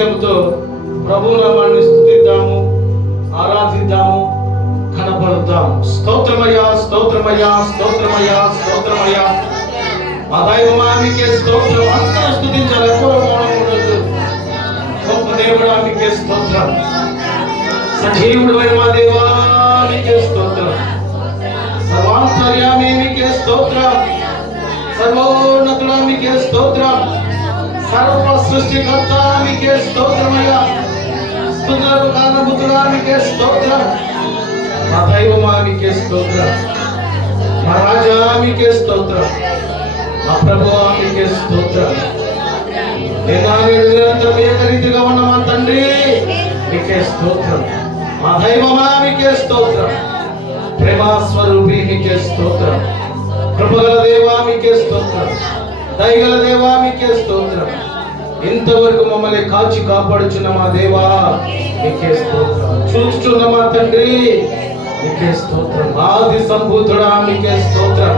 హృదయంతో ప్రభు నామాన్ని స్తుతిద్దాము, ఆరాధిద్దాము, కనపడుద్దాం. స్తోత్రమయ్యా, స్తోత్రమయ్యా, స్తోత్రమయ్యా, స్తోత్రమయ్యా. మా దైవమా మీకే స్తోత్రం. అందరూ స్తుతించాలి, ఎవరు మౌనం ఉండొద్దు. గొప్ప దేవుడా మీకే స్తోత్రం. సజీవుడు అయిన మా దేవా మీకే స్తోత్రం. సర్వాంతర్యామి మీకే స్తోత్రం. సర్వోన్నతుడా మీకే స్తోత్రం. సర్వ సృష్టికర్త మీకే స్తోత్రమయ్యా. స్తుతులకు కారణభూతుడా మీకే స్తోత్రం. మా దైవమా మీకే స్తోత్రం. మా రాజా మీకే స్తోత్రం. మా ప్రభువా మీకే స్తోత్రం. నిరంతరం ఏకరీతిగా ఉన్న మా తండ్రి మీకే స్తోత్రం. మా దైవమా మీకే స్తోత్రం. ప్రేమ స్వరూపి మీకే స్తోత్రం. కృపగల దేవా మీకే స్తోత్రం. దయగల దేవా మీకే స్తోత్రం. ఇంతవరకు మమ్మల్ని కాచి కాపాడుచున్న మా దేవా మీకే స్తోత్రం. చూచుచున్న మా తండ్రి మీకే స్తోత్రం. ఆది సంభూతుడా మీకే స్తోత్రం.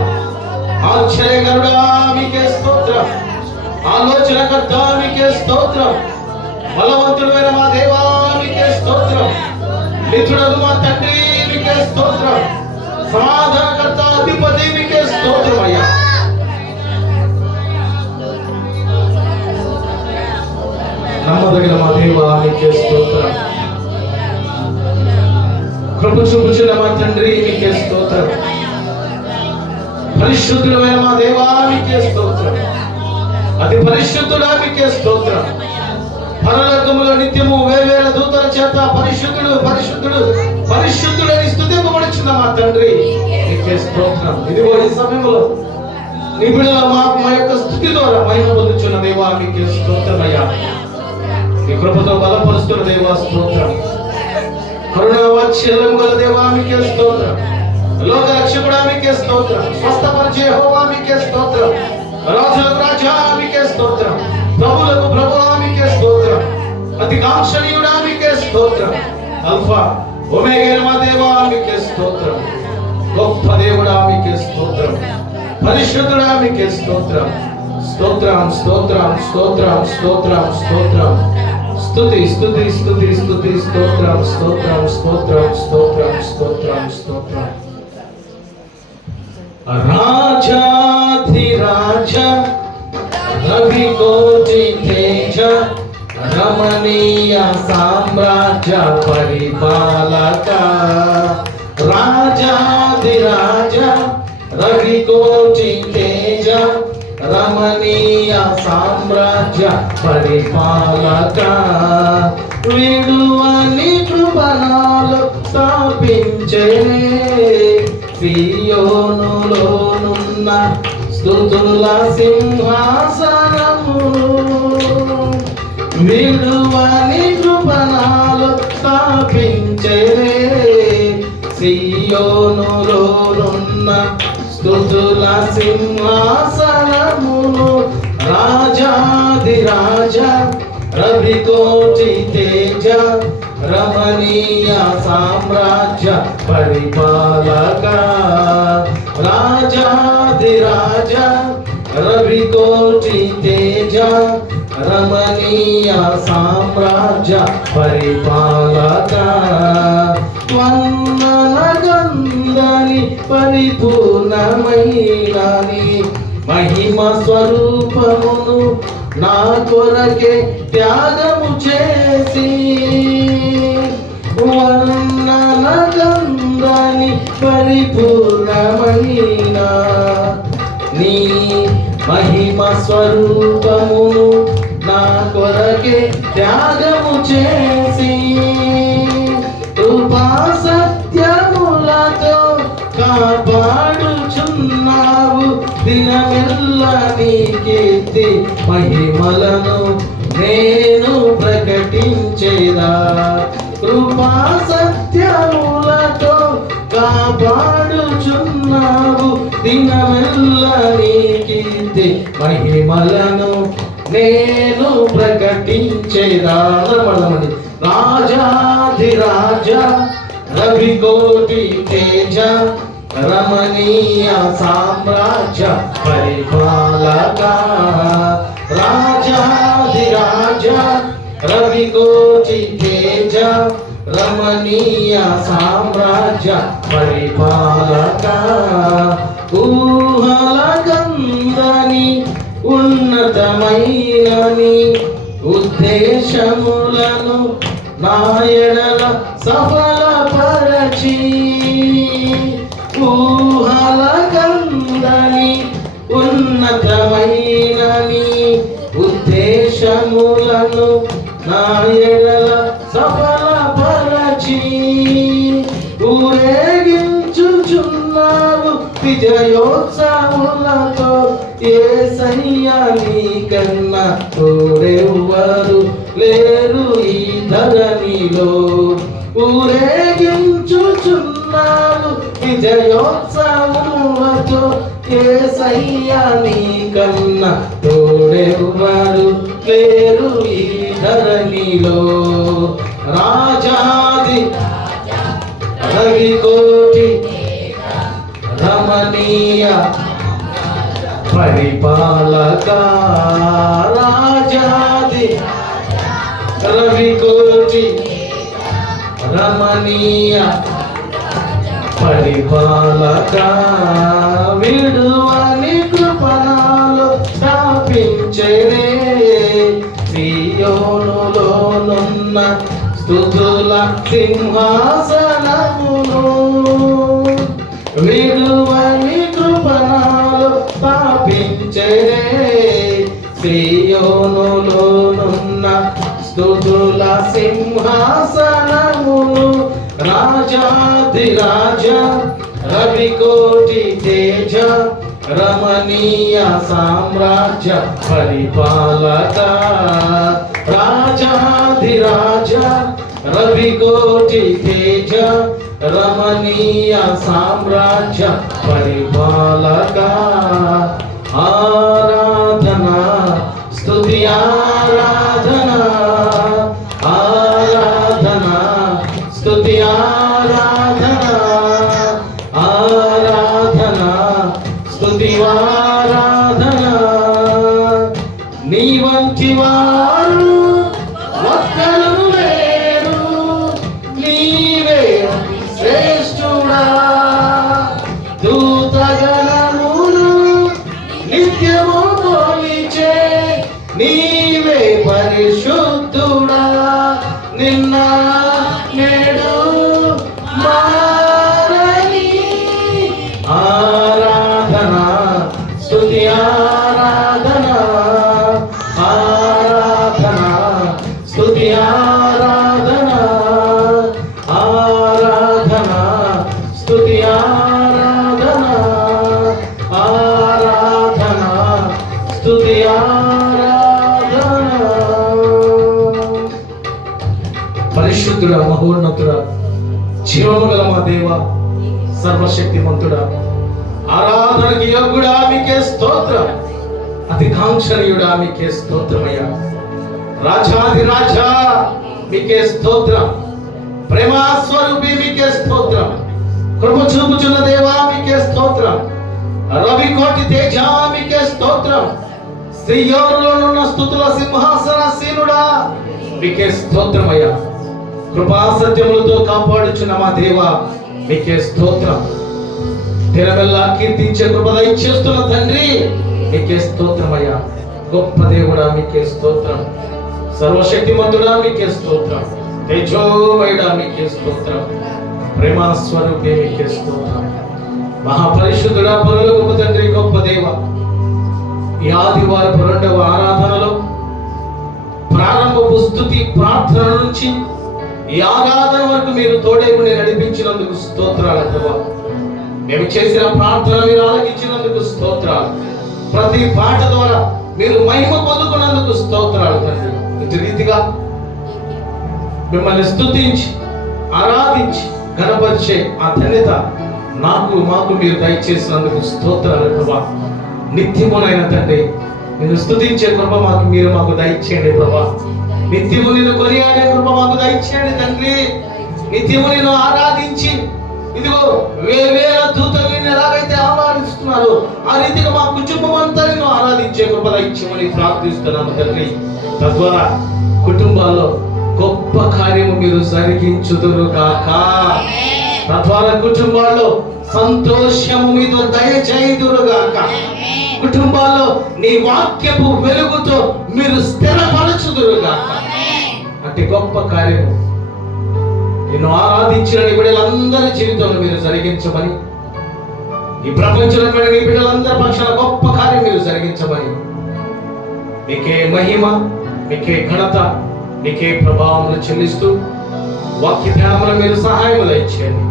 ఆశ్చర్యకరుడా మీకే స్తోత్రం. ఆలోచనకర్త మీకే స్తోత్రం. బలవంతుడైన మా దేవా మీకే స్తోత్రం. మిత్రుడు మా తండ్రి మీకే స్తోత్రం. సమాధానకర్త అధిపతి మీకే స్తోత్రం అయ్యా. నమ్మదగిన మా దేవా మీకే స్తోత్రం. కృప చూపుచున్న మా తండ్రి మీకే స్తోత్రం. పరిశుద్ధుడైన మా దేవా మీకే స్తోత్రం. అతి పరిశుద్ధుడా మీకే స్తోత్రం. పరలోకములో నిత్యము వేవేల దూతల చేత పరిశుద్ధుడు పరిశుద్ధుడు పరిశుద్ధుడని స్తుతింపబడుచున్న మా తండ్రి మీకే స్తోత్రం. ఇదిగో ఈ సమయంలో నీ బిడ్డల మా యొక్క స్తుతి ద్వారా మహిమ పొందుచున్న దేవా మీకే స్తోత్రమయ్యా. నీ కృపతో బలపరుస్తున్న దేవా స్తోత్రం. కరుణా వాత్సల్యం గల దేవా మీకే స్తోత్రం. లోక రక్షకుడా మీకే స్తోత్రం. స్వస్థపరిచే యెహోవా మీకే స్తోత్రం. రాజులకు రాజా మీకే స్తోత్రం. ప్రభువులకు ప్రభువా మీకే స్తోత్రం. అతి కాంక్షణీయుడా మీకే స్తోత్రం. అల్ఫా ఒమేగా మా దేవా మీకే స్తోత్రం. గొప్ప దేవుడా మీకే స్తోత్రం. పరిశుద్ధుడా మీకే స్తోత్రం. స్తోత్రం స్తోత్రం స్తోత్రం స్తోత్రం స్తోత్రం. స్తుతి స్తుతి స్తుతి స్తుతి స్తోత్రం స్తోత్రం స్తోత్రం స్తోత్రం స్తోత్రం స్తోత్రం. రాజాధిరాజ రవికోటి తేజ రమణీయ సామ్రాజ్య పరిపాలక. రాజాధిరాజ రవికోటి తేజ రమణీయ సామ్రాజ్య పరిపాలక. విడువని కృపణాలు స్థాపించే సియోనులోనున్న స్తుతుల సింహాసనము. విడువని కృపణాలు స్థాపించే సియోనులోనున్న స్తుతుల సింహాసనమును. రాజాధిరాజ రవికోటి తేజ రమణీయ సామ్రాజ్య పరిపాలక. రాజాధిరాజ రవికోటి తేజ రమణీయ సామ్రాజ్య పరిపాలక. వందనగంధని పరిపూర్ణమైనని మహిమ స్వరూపమును నా కొరకే త్యాగము చేసి. వందనగంధని పరిపూర్ణమైన నీ మహిమ స్వరూపమును నా కొరకే త్యాగము చేసి. కృపా సత్యములతో కాపాడుచున్నావు దినమెల్ల నీ కీర్తి మహిమలను నేను ప్రకటించేదా. కృపా సత్యములతో కాపాడుచున్నావు దినమెల్ల నీ కీర్తి మహిమలను నేను ప్రకటించేదా. రాజాధిరాజ రవికోటి తేజ రమణీయ సామ్రాజ్య పరిపాలక. రాజాధిరాజ రవి కోటి తేజ రమణీయ సామ్రాజ్య పరిపాలక ఊహల గంధని ఉన్నతమైనని ఉద్దేశములను నా ఎడల సఫలపరచి ఊహల గంధని ఉన్నతమైనని ఉద్దేశములను నా ఎడల సఫలపరచి ఊరేగించుచున్నావు విజయోత్సవులతో యేసయ్యా నీకన్నా తోడెవ్వరు లేరు ఈ ధరణిలో ఊరేగించుచున్నావు విజయోత్సవులతో యేసయ్యా నీకన్నా తోడెవ్వరు లేరు ఈ ధరణిలో రాజాది రవి కోటి రమణీయ పరిపాలక రాజాది రవి కోటి రమణీయ పరిపాలక విడువని కృపణాలు స్థాపించరే సియోనులోనున్న స్తుతుల సింహాసనమును విడువని కృపణాలు స్థాపించరే సియోనులోనున్న స్తుతుల సింహాసనమును రాజాధిరాజ రవి కోటి తేజ రమణీయ సామ్రాజ్య పరిపాలక రాజాధిరాజ రవి కోటి తేజ రమణీయ సామ్రాజ్య పరిపాలక ఆరాధన స్తుతి ఆరాధన ఆరాధన స్తుతి ఆరాధన ఆరాధన స్తుతి ఆరాధన నీ వంటి వారు ఒక్కరు లేరు నీవే శ్రేష్ఠుడా దూతగణములు నిత్యము కొలిచే నీవే పరిశుద్ధుడా నిన్న నేడు మారని ఆరాధన స్తుతి ఆరాధన ఆరాధన స్తుతి ఆరాధన ఆరాధన స్తుతి ఆరాధన ఆరాధన స్తుతి ఆరాధన పరిశుద్ధుడా మహోన్నతుడా జీవము గల మా దేవ సర్వశక్తిమంతుడా ఆరాధనకి యోగ్యుడా మీకే స్తోత్రం అతికాంక్షణీయుడా మీకే స్తోత్రమయ్యా రాజాది రాజా మీకే స్తోత్రం ప్రేమాస్వరూపి మీకే స్తోత్రం కృప చూపుచున్న దేవా మీకే స్తోత్రం రవి కోటి తేజ మీకే స్తోత్రం శ్రీయోనులోనున్న స్తుతుల సింహాసనాసీనుడా మీకే స్తోత్రమయ్యా కృపా సత్యములతో కాపాడుచున్న మా దేవా మీకే స్తోత్రం తెరవెల్లా కీర్తించే కృప దయచేస్తున్న తండ్రి మీకే స్తోత్రమయ్యా గొప్ప దేవుడా మీకే స్తోత్రం సర్వశక్తిమంతుడా మీకే స్తోత్రం తేజోమయుడా మీకే స్తోత్రం ప్రేమాస్వరూపి మీకే స్తోత్రం మహాపరిశుద్ధుడా పరలోకపు తండ్రి గొప్ప దేవ ఈ ఆదివారపు రెండవ ఆరాధనలో ప్రారంభపు స్తుతి ప్రార్థన నుంచి ఈ ఆరాధన వరకు మీరు తోడేకుని నడిపించినందుకు స్తోత్రాలు ప్రభా మేము చేసిన ప్రార్థన మీరు ఆలకించినందుకు స్తోత్రాలు ప్రతి పాట ద్వారా మీరు మహిమ పొందుకున్నందుకు స్తోత్రాలు తండ్రి ఇటు రీతిగా మిమ్మల్ని స్తుతించి ఆరాధించి గణపరిచే ఆ ధన్యత మాకు మీరు దయచేసినందుకు స్తోత్రాలు ప్రభా నిత్యమునైన తండ్రి నేను స్తుతించే కృప మీరు మాకు దయచేయండి ప్రభా నిత్యము నిన్ను కొనియాడే కృప మాకు దయచేయండి తండ్రి నిత్యము నిన్ను ఆరాధించి ఇదిగో వేవేల దూతలు నిన్ను ఎలాగైతే ఆరాధిస్తున్నారో ఆ రీతిగా మా కుటుంబం అంతా నిన్ను ఆరాధించే కృప దయచేయమని ప్రార్థిస్తున్నాము తండ్రి తద్వారా కుటుంబాల్లో గొప్ప కార్యము మీరు జరిగించుదురుగాక. తద్వారా కుటుంబాల్లో సంతోషము మీతో దయచేయుదురుగాక. కుటుంబాల్లో నీ వాక్యపు వెలుగుతో మీరు స్థిరపరచుదురుగాక. అట్టి గొప్ప కార్యము నిన్ను ఆరాధించిన నీ బిడ్డలందరి జీవితంలో మీరు జరిగించమని, ఈ ప్రపంచంలో నీ బిడ్డలందరి పక్షాన గొప్ప కార్యం మీరు జరిగించమని, మీకే మహిమ, మీకే ఘనత, మీకే ప్రభావములు చెల్లిస్తూ వాక్య ధ్యానములు మీరు సహాయములు ఇచ్చేయండి.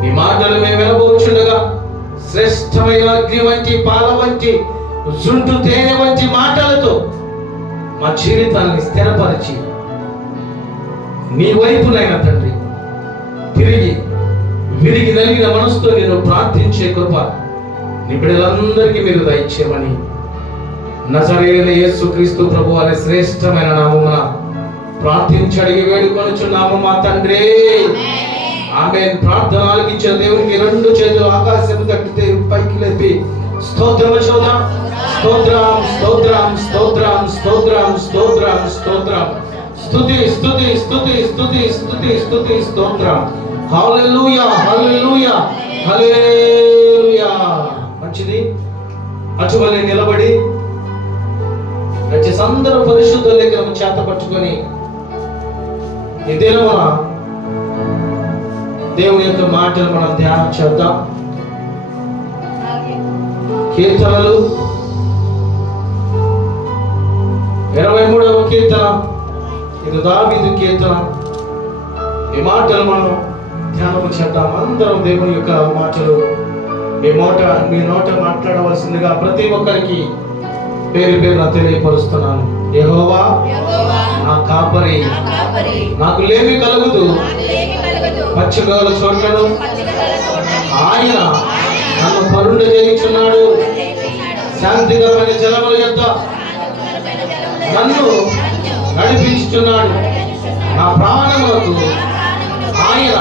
మీ మాటలు మేము వినబోచుండగా శ్రేష్టమైన అగ్ని వంటి, పాల వంటి, జుంటు తేనె వంటి మాటలతో మా జీవితాన్ని స్థిరపరిచి నీ వైపునైనా తండ్రి తిరిగి విరిగి నలిగిన మనసుతో నేను ప్రార్థించే కృప నీ బిడ్డలందరికీ మీరు దయచేయమని నజరేయుడైన యేసుక్రీస్తు ప్రభు వారి శ్రేష్టమైన నామమున ప్రార్థించి అడిగి వేడుకొనుచున్నాము మా తండ్రి. ఆమేన్. ప్రార్థన ఆలకించిన దేవునికి రెండు చేతులు ఆకాశము తట్టితే పైకి లేపి స్తోత్రం చూద్దాం. స్తోత్రం, స్తోత్రం, స్తోత్రం, స్తోత్రం, స్తోత్రం, స్తోత్రం. స్తుతి, స్తుతి, స్తుతి, స్తుతి, స్తుతి, స్తుతి, స్తోత్రం. హల్లెలూయా, హల్లెలూయా, హల్లెలూయా. మంచిది. అటువలే నిలబడి దయచేసి అందరూ పరిశుద్ధుల దగ్గర చేత పట్టుకొని ఈ దినమున దేవుని యొక్క మాటలు మనం ధ్యానం చేద్దాం. కీర్తనలు 23వ కీర్తన, ఇది దావీదు కీర్తన. ఈ మాటలు మనం ధ్యానం చేద్దాం. అందరం దేవుని యొక్క మాటలు మీ నోట మాట్లాడవలసిందిగా ప్రతి ఒక్కరికి పేరు పేరున తెలియపరుస్తున్నాను. యెహోవా నా కాపరి, నాకు లేమి కలుగుదు. పచ్చిగల చోట్లను ఆయన నన్ను పరుండ చేయుచున్నాడు. శాంతికరమైన జలముల యొద్ద నన్ను నడిపించుచున్నాడు. నా ప్రాణములకు ఆయన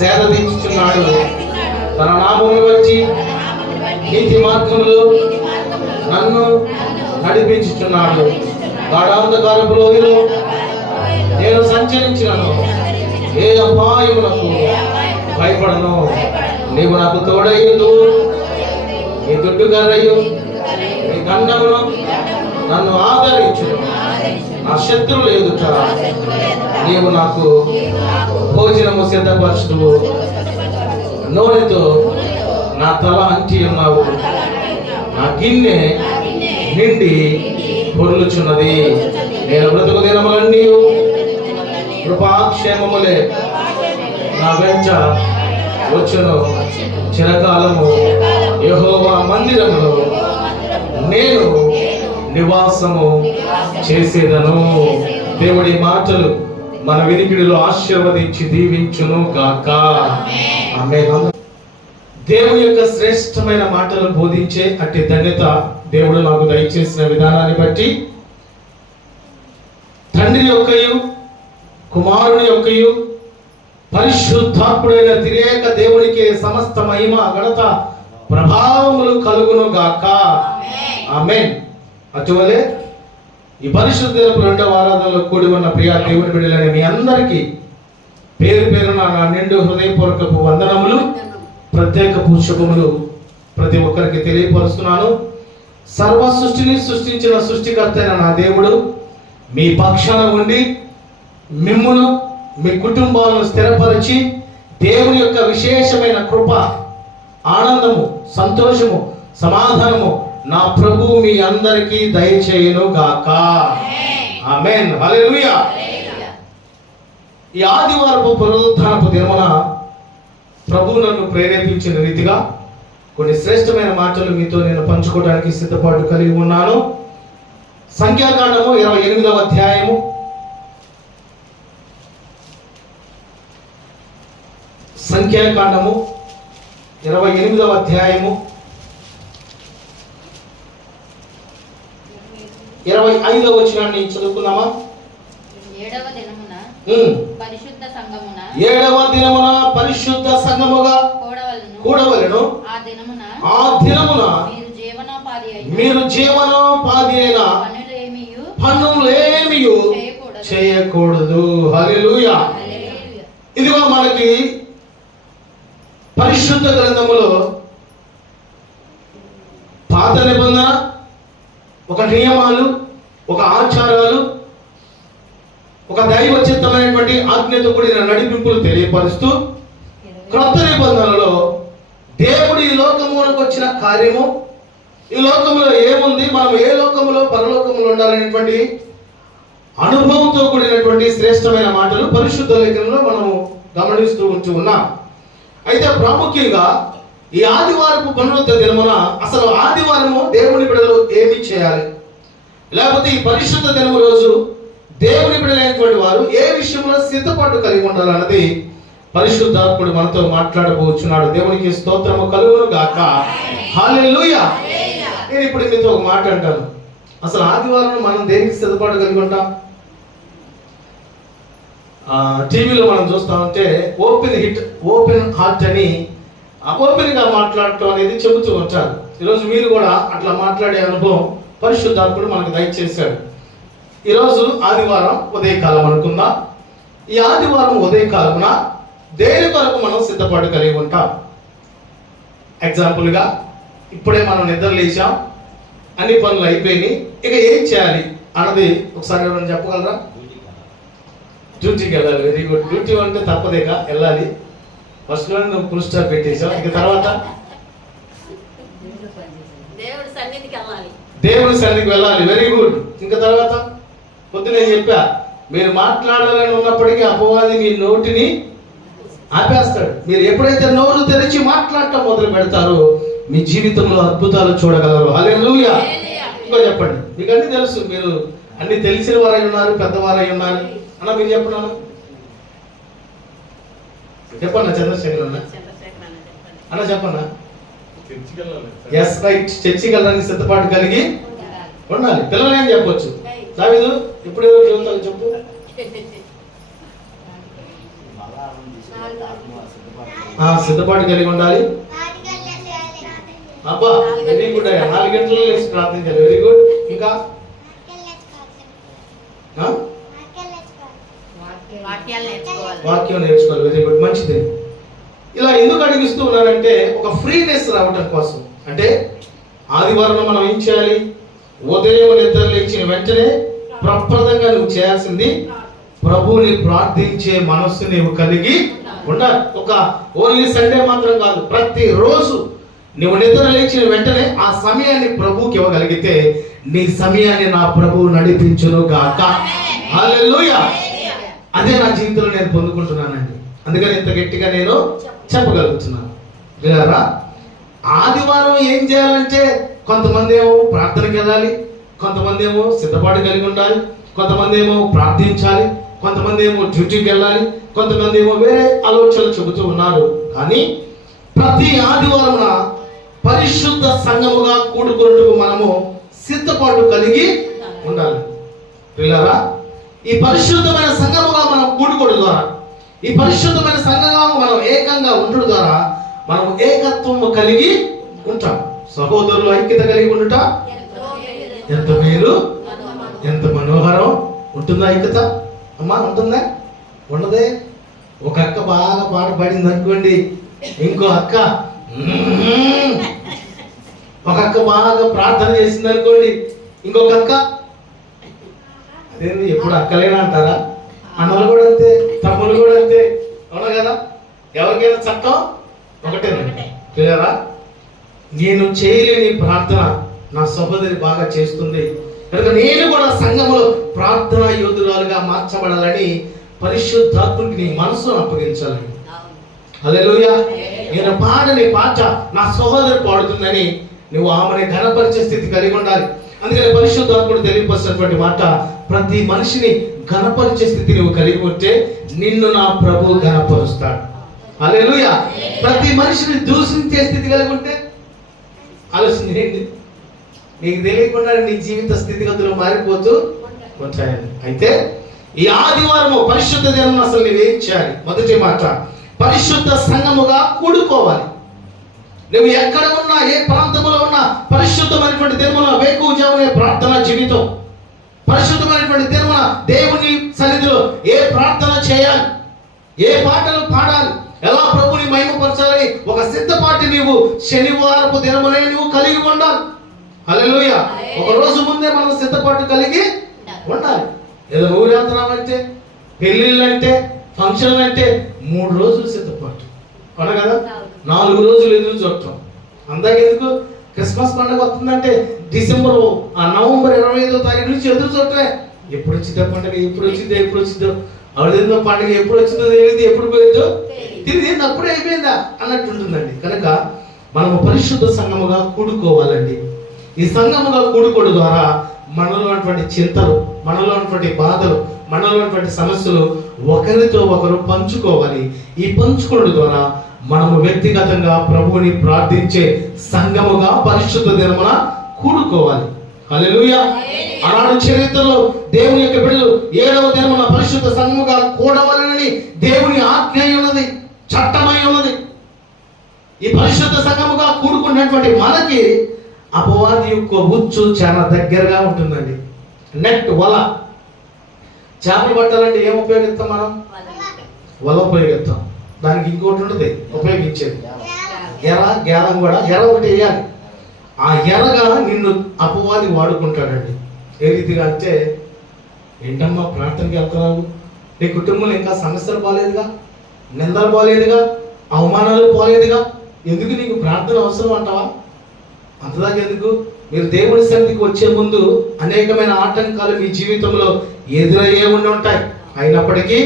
సేద తీర్చుచున్నాడు. తన నామమును బట్టి నీతి మార్గములో నన్ను నడిపించుచున్నాడు. గాఢాంధకారపు లోయలో నేను సంచరించినను, ఏ అపాయములకు భయపడను. నీవు నాకు తోడయ్యుండు. నీ దుడ్డుగర్రయు నీ దండమును నన్ను ఆదరించును. నా శత్రువుల ఎదుట నీవు నాకు భోజనము సిద్ధపరచుదువు. నూనెతో నా తల అంటి ఉన్నావు. నా గిన్నె నిండి పొర్లుచున్నది. నేను బ్రతుకు దినములన్నీ కృపాక్షేమములే నా వెంట వచ్చును. చిరకాలము యెహోవా మందిరములో నేను నివాసము చేసేదను. దేవుడి మాటలు మన వినికిడిలో ఆశీర్వదించి దీవించును గాక. ఆమేన్. దేవుని యొక్క శ్రేష్టమైన మాటలు బోధించే అట్టి ధన్యత దేవుడు నాకు దయచేసిన విధానాన్ని బట్టి తండ్రి యొక్కయు కుమారుని యొక్కయు పరిశుద్ధాత్ముడైన త్రియేక దేవునికి సమస్త మహిమ, ఘనత, ప్రభావములు కలుగును గాక. ఆమేన్. అటువలే ఈ పరిశుద్ధ రెండవ ఆరాధనలో కూడి ఉన్న ప్రియా దేవుని బిడ్డలైన మీ అందరికీ పేరు పేరున నా నిండు హృదయపూర్వకపు వందనములు, ప్రత్యేకపు శుభములు ప్రతి ఒక్కరికి తెలియపరుస్తున్నాను. సర్వ సృష్టిని సృష్టించిన సృష్టికర్త అయిన నా దేవుడు మీ పక్షాన ఉండి మిమ్మును, మీ కుటుంబాలను స్థిరపరిచి దేవుని యొక్క విశేషమైన కృప, ఆనందము, సంతోషము, సమాధానము నా ప్రభు మీ అందరికీ దయచేయును గాక. ఆమేన్. హల్లెలూయా. ఈ ఆదివారపు పునరుత్థానపు దినమున ప్రభు నన్ను ప్రేరేపించిన రీతిగా కొన్ని శ్రేష్టమైన మాటలు మీతో నేను పంచుకోవడానికి సిద్ధపాటు కలిగి ఉన్నాను. సంఖ్యాకాండము 28వ అధ్యాయము, సంఖ్యాకాండము 28వ అధ్యాయము 25వ వచనాన్ని చదువుకుందామా? 7వ దినమున పరిశుద్ధ సంఘముగా కూడవలెను. ఆ దినమున మీరు జీవనోపాధి అయిన పన్నులేమియు చేయకూడదు. హల్లెలూయా. ఇదిగో మనకి పరిశుద్ధ గ్రంథములో పాత నిబంధన ఒక నియమాలు, ఒక ఆచారాలు, ఒక దైవ చిత్తమైనటువంటి ఆజ్ఞతో కూడిన నడిపింపులు తెలియపరుస్తూ, క్రొత్త నిబంధనలో దేవుడు ఈ లోకములకు వచ్చిన కార్యము, ఈ లోకంలో ఏముంది, మనం ఏ లోకములో పరలోకములో ఉండాలనేటువంటి అనుభవంతో కూడినటువంటి శ్రేష్టమైన మాటలు పరిశుద్ధ లేఖనంలో మనము గమనిస్తూ ఉంటూ ఉన్నాం. అయితే ప్రాముఖ్యంగా ఈ ఆదివారపు పునరుద్ధ దినమున అసలు ఆదివారము దేవుని బిడ్డలు ఏమి చేయాలి, లేకపోతే ఈ పరిశుద్ధ దినము రోజు దేవుని బిడ్డలైనటువంటి వారు ఏ విషయంలో సిద్ధపాటు కలిగి ఉండాలన్నది పరిశుద్ధాత్ముడు మనతో మాట్లాడబోచున్నాడు. దేవునికి స్తోత్రము కలుగును గాక. హల్లెలూయా. నేను ఇప్పుడు మీతో ఒక మాట అంటాను. అసలు ఆదివారం మనం దేనికి సిద్ధపాటు కలిగి ఉంటాం? టీవీలో మనం చూస్తా ఉంటే ఓపెన్ హార్ట్ అని ఓపెన్ గా మాట్లాడటం అనేది చెబుతూ ఉంటారు. ఈరోజు మీరు కూడా అట్లా మాట్లాడే అనుభవం పరిశుద్ధాత్ముడు మనకు దయచేశాడు. ఈరోజు ఆదివారం ఉదయకాలం అనుకుందాం. ఈ ఆదివారం ఉదయకాలమున దేని కొరకు మనం సిద్ధపాటు కలిగి ఉంటాం? ఎగ్జాంపుల్గా ఇప్పుడే మనం నిద్ర లేచాం, అన్ని పనులు అయిపోయినాయి, ఇక ఏం చేయాలి అన్నది ఒకసారి ఎవరైనా చెప్పగలరా? డ్యూటీకి వెళ్ళాలి. Very good. డ్యూటీ అంటే తప్పదేగా వెళ్ళాలి. ఫస్ట్ లో నువ్వు ఫుల్ స్టాప్ పెట్టేసావు. ఇక తర్వాత దేవుడి సన్నిధికి వెళ్ళాలి. Very good. ఇంకా తర్వాత పొద్దునే చెప్పా, మీరు మాట్లాడాలని ఉన్నప్పటికీ అపవాది మీ నోటిని ఆపేస్తాడు. మీరు ఎప్పుడైతే నోరు తెరిచి మాట్లాడటం మొదలు పెడతారో మీ జీవితంలో అద్భుతాలు చూడగలరు. హల్లెలూయా. ఇంకో చెప్పండి. మీకు అన్ని తెలుసు, మీరు అన్ని తెలిసిన వారై ఉన్నారు, పెద్దవారై ఉన్నారు అన్న. మీరు చెప్పండి చెప్పన్నా. చంద్రశేఖర్ అన్న చెప్పన్నా. Yes right. చర్చికి వెళ్ళడానికి సిద్ధపాటు కలిగి ఉండాలి. పిల్లలు ఏం చెప్పొచ్చు? దావీదు ఇప్పుడు చూస్తాను చెప్పు. సిద్ధపాటు కలిగి ఉండాలి. అబ్బా వెరీ గుడ్. 4 గంటలు లేచి ప్రార్థించాలి. Very good. ఇంకా వాక్యం నేర్చుకోవాలి. Very good. మంచిది. ఇలా ఎందుకు అడిగిస్తూ ఉన్నారంటే ఒక ఫ్రీనెస్ రావటం కోసం. అంటే ఆదివారం మనం ఏం చేయాలి? ఉదయం నిద్ర లేచిన వెంటనే ప్రప్రదంగా నువ్వు చేయాల్సింది ప్రభువుని ప్రార్థించే మనస్సు నీవు కలిగి ఉండాలి. ఒక ఓన్లీ సండే మాత్రం కాదు, ప్రతిరోజు నువ్వు నిద్ర లేచిన వెంటనే ఆ సమయాన్ని ప్రభువుకి ఇవ్వగలిగితే నీ సమయాన్ని నా ప్రభువు నడిపించును గాక. హల్లెలూయా. అదే నా జీవితంలో నేను పొందుకుంటున్నానండి. అందుకని ఇంత గట్టిగా నేను చెప్పగలుగుతున్నాను. విన్నారా? ఆదివారం ఏం చేయాలంటే కొంతమంది ఏమో ప్రార్థనకి వెళ్ళాలి, కొంతమంది ఏమో సిద్ధపాటు కలిగి ఉండాలి, కొంతమంది ఏమో ప్రార్థించాలి, కొంతమంది ఏమో డ్యూటీకి వెళ్ళాలి, కొంతమంది ఏమో వేరే ఆలోచనలు చెబుతూ ఉన్నారు. కానీ ప్రతి ఆదివారం పరిశుద్ధ సంఘముగా కూడుకున్నట్టుకు మనము సిద్ధపాటు కలిగి ఉండాలి. పిల్లరా, ఈ పరిశుద్ధమైన సంఘముగా మనం కూడుకోవడం ద్వారా, ఈ పరిశుద్ధమైన సంఘంగా మనం ఏకంగా ఉండడం ద్వారా మనం ఏకత్వం కలిగి ఉంటాం. సహోదరులు ఐక్యత కలిగి ఉండుట ఎంత మేలు, ఎంత మనోహరం. ఉంటుందా ఐక్యత? అమ్మా ఉంటుందా? ఉండదే. ఒక అక్క బాగా పాట పాడింది అనుకోండి, ఇంకో అక్క బాగా ప్రార్థన చేసింది అనుకోండి, ఇంకొక అక్క అదేంటి ఎప్పుడు అక్కలేనా అంటారా? అన్నలు కూడా అంతే, తమ్ములు కూడా అంతే. అవునా కదా? ఎవరికైనా చట్టం ఒకటేనండి. క్లియరా? నేను చేయలేని ప్రార్థన నా సహోదరి బాగా చేస్తుంది కనుక నేను కూడా సంఘములో ప్రార్థనా యోధురాలుగా మార్చబడాలని పరిశుద్ధాత్మునికి నీ మనసును అప్పగించాలి. హల్లెలూయా. నేను పాడని పాట నా సహోదరి పాడుతుందని నువ్వు ఆమెని ఘనపరిచే స్థితి కలిగి ఉండాలి. అందుకని పరిశుద్ధాత్ముడు తెలియపరిచినటువంటి మాట, ప్రతి మనిషిని ఘనపరిచే స్థితి నువ్వు కలిగి ఉంటే నిన్ను నా ప్రభువు ఘనపరుస్తాడు. హల్లెలూయా. ప్రతి మనిషిని దూషించే స్థితి కలిగి ఉంటే ఆలోచన చేయండి, నీకు తెలియకుండా నీ జీవిత స్థితిగతులు మారిపోతూ ఉంటాయని. అయితే ఈ ఆదివారము పరిశుద్ధ దినం అసలు నువ్వేం చేయాలి? మొదటి మాట, పరిశుద్ధ సంఘముగా కూడుకోవాలి. నువ్వు ఎక్కడ ఉన్నా, ఏ ప్రాంతంలో ఉన్నా, పరిశుద్ధమైనటువంటి దినమున వేకువజామునే ప్రార్థనా జీవితం, పరిశుద్ధమైనటువంటి దినమున దేవుని సన్నిధిలో ఏ ప్రార్థన చేయాలి, ఏ పాటలు పాడాలి, ఎలా ప్రభుని మహిమపరచాలని ఒక సిద్ధపాటి నీవు శనివారపు దినమునే నువ్వు కలిగి ఉండాలి. హల్లెలూయా. ఒక రోజు ముందే మనం సిద్ధపాటు కలిగి ఉండాలి. ఏదో ఊరేతనాలంటే, పెళ్ళిళ్ళంటే, ఫంక్షన్లు అంటే 3 రోజులు సిద్ధపాటు. అవునా కదా? 4 రోజులు ఎదురు చూడటం. అందాకెందుకు? క్రిస్మస్ పండుగ వస్తుందంటే నవంబర్ 25వ తారీఖు నుంచి ఎదురు చూడటమే. ఎప్పుడు వచ్చిందో పండుగ, ఎప్పుడు వచ్చిందో అవదేందో పండుగ ఎప్పుడు వచ్చిందో తెలియదు, ఎప్పుడు పోయిందో తెలియదు, అప్పుడే అయిపోయిందా అన్నట్టు ఉంటుందండి. కనుక మనము పరిశుద్ధ సంఘముగా కూడుకోవాలండి. ఈ సంఘముగా కూడుకోవడం ద్వారా మనలో ఉన్నటువంటి చింతలు, మనలో ఉన్నటువంటి బాధలు, మనలో ఉన్నటువంటి సమస్యలు ఒకరితో ఒకరు పంచుకోవాలి. ఈ పంచుకోవడం ద్వారా మనము వ్యక్తిగతంగా ప్రభువుని ప్రార్థించే సంఘముగా పరిశుద్ధ దినమున కూడుకోవాలి. హల్లెలూయా. ఆనాడు చరిత్రలో దేవుని యొక్క బిడ్డలు 7వ దినమున పరిశుద్ధ సంఘముగా కూడవలనని దేవుని ఆజ్ఞ ఉన్నది, చట్టమై ఉన్నది. ఈ పరిశుద్ధ సంఘముగా కూడుకున్నటువంటి మనకి అపవాది యొక్క ఉచ్చు చాలా దగ్గరగా ఉంటుందండి. నెట్, వల. చేపలు పట్టాలంటే ఏం ఉపయోగిస్తాం మనం? వల ఉపయోగిస్తాం. దానికి ఇంకోటి ఉంటుంది ఉపయోగించేది, గేలం కూడా. ఎర ఒకటి వేయాలి. ఆ ఎరగా నిన్ను అపవాది వాడుకుంటాడండి. ఏ రీతిగా అంటే, ఏంటమ్మా ప్రార్థనకి వెళ్తున్నావు, నీ కుటుంబంలో ఇంకా సమస్యలు పోలేదుగా, నిందలు పోలేదుగా, అవమానాలు పోలేదుగా, ఎందుకు నీకు ప్రార్థన అవసరం అంటావా? అంతదాకా ఎందుకు? మీరు దేవుని సన్నిధికి వచ్చే ముందు అనేకమైన ఆటంకాలు మీ జీవితంలో ఎదురయ్యే ఉండి ఉంటాయి. అయినప్పటికీ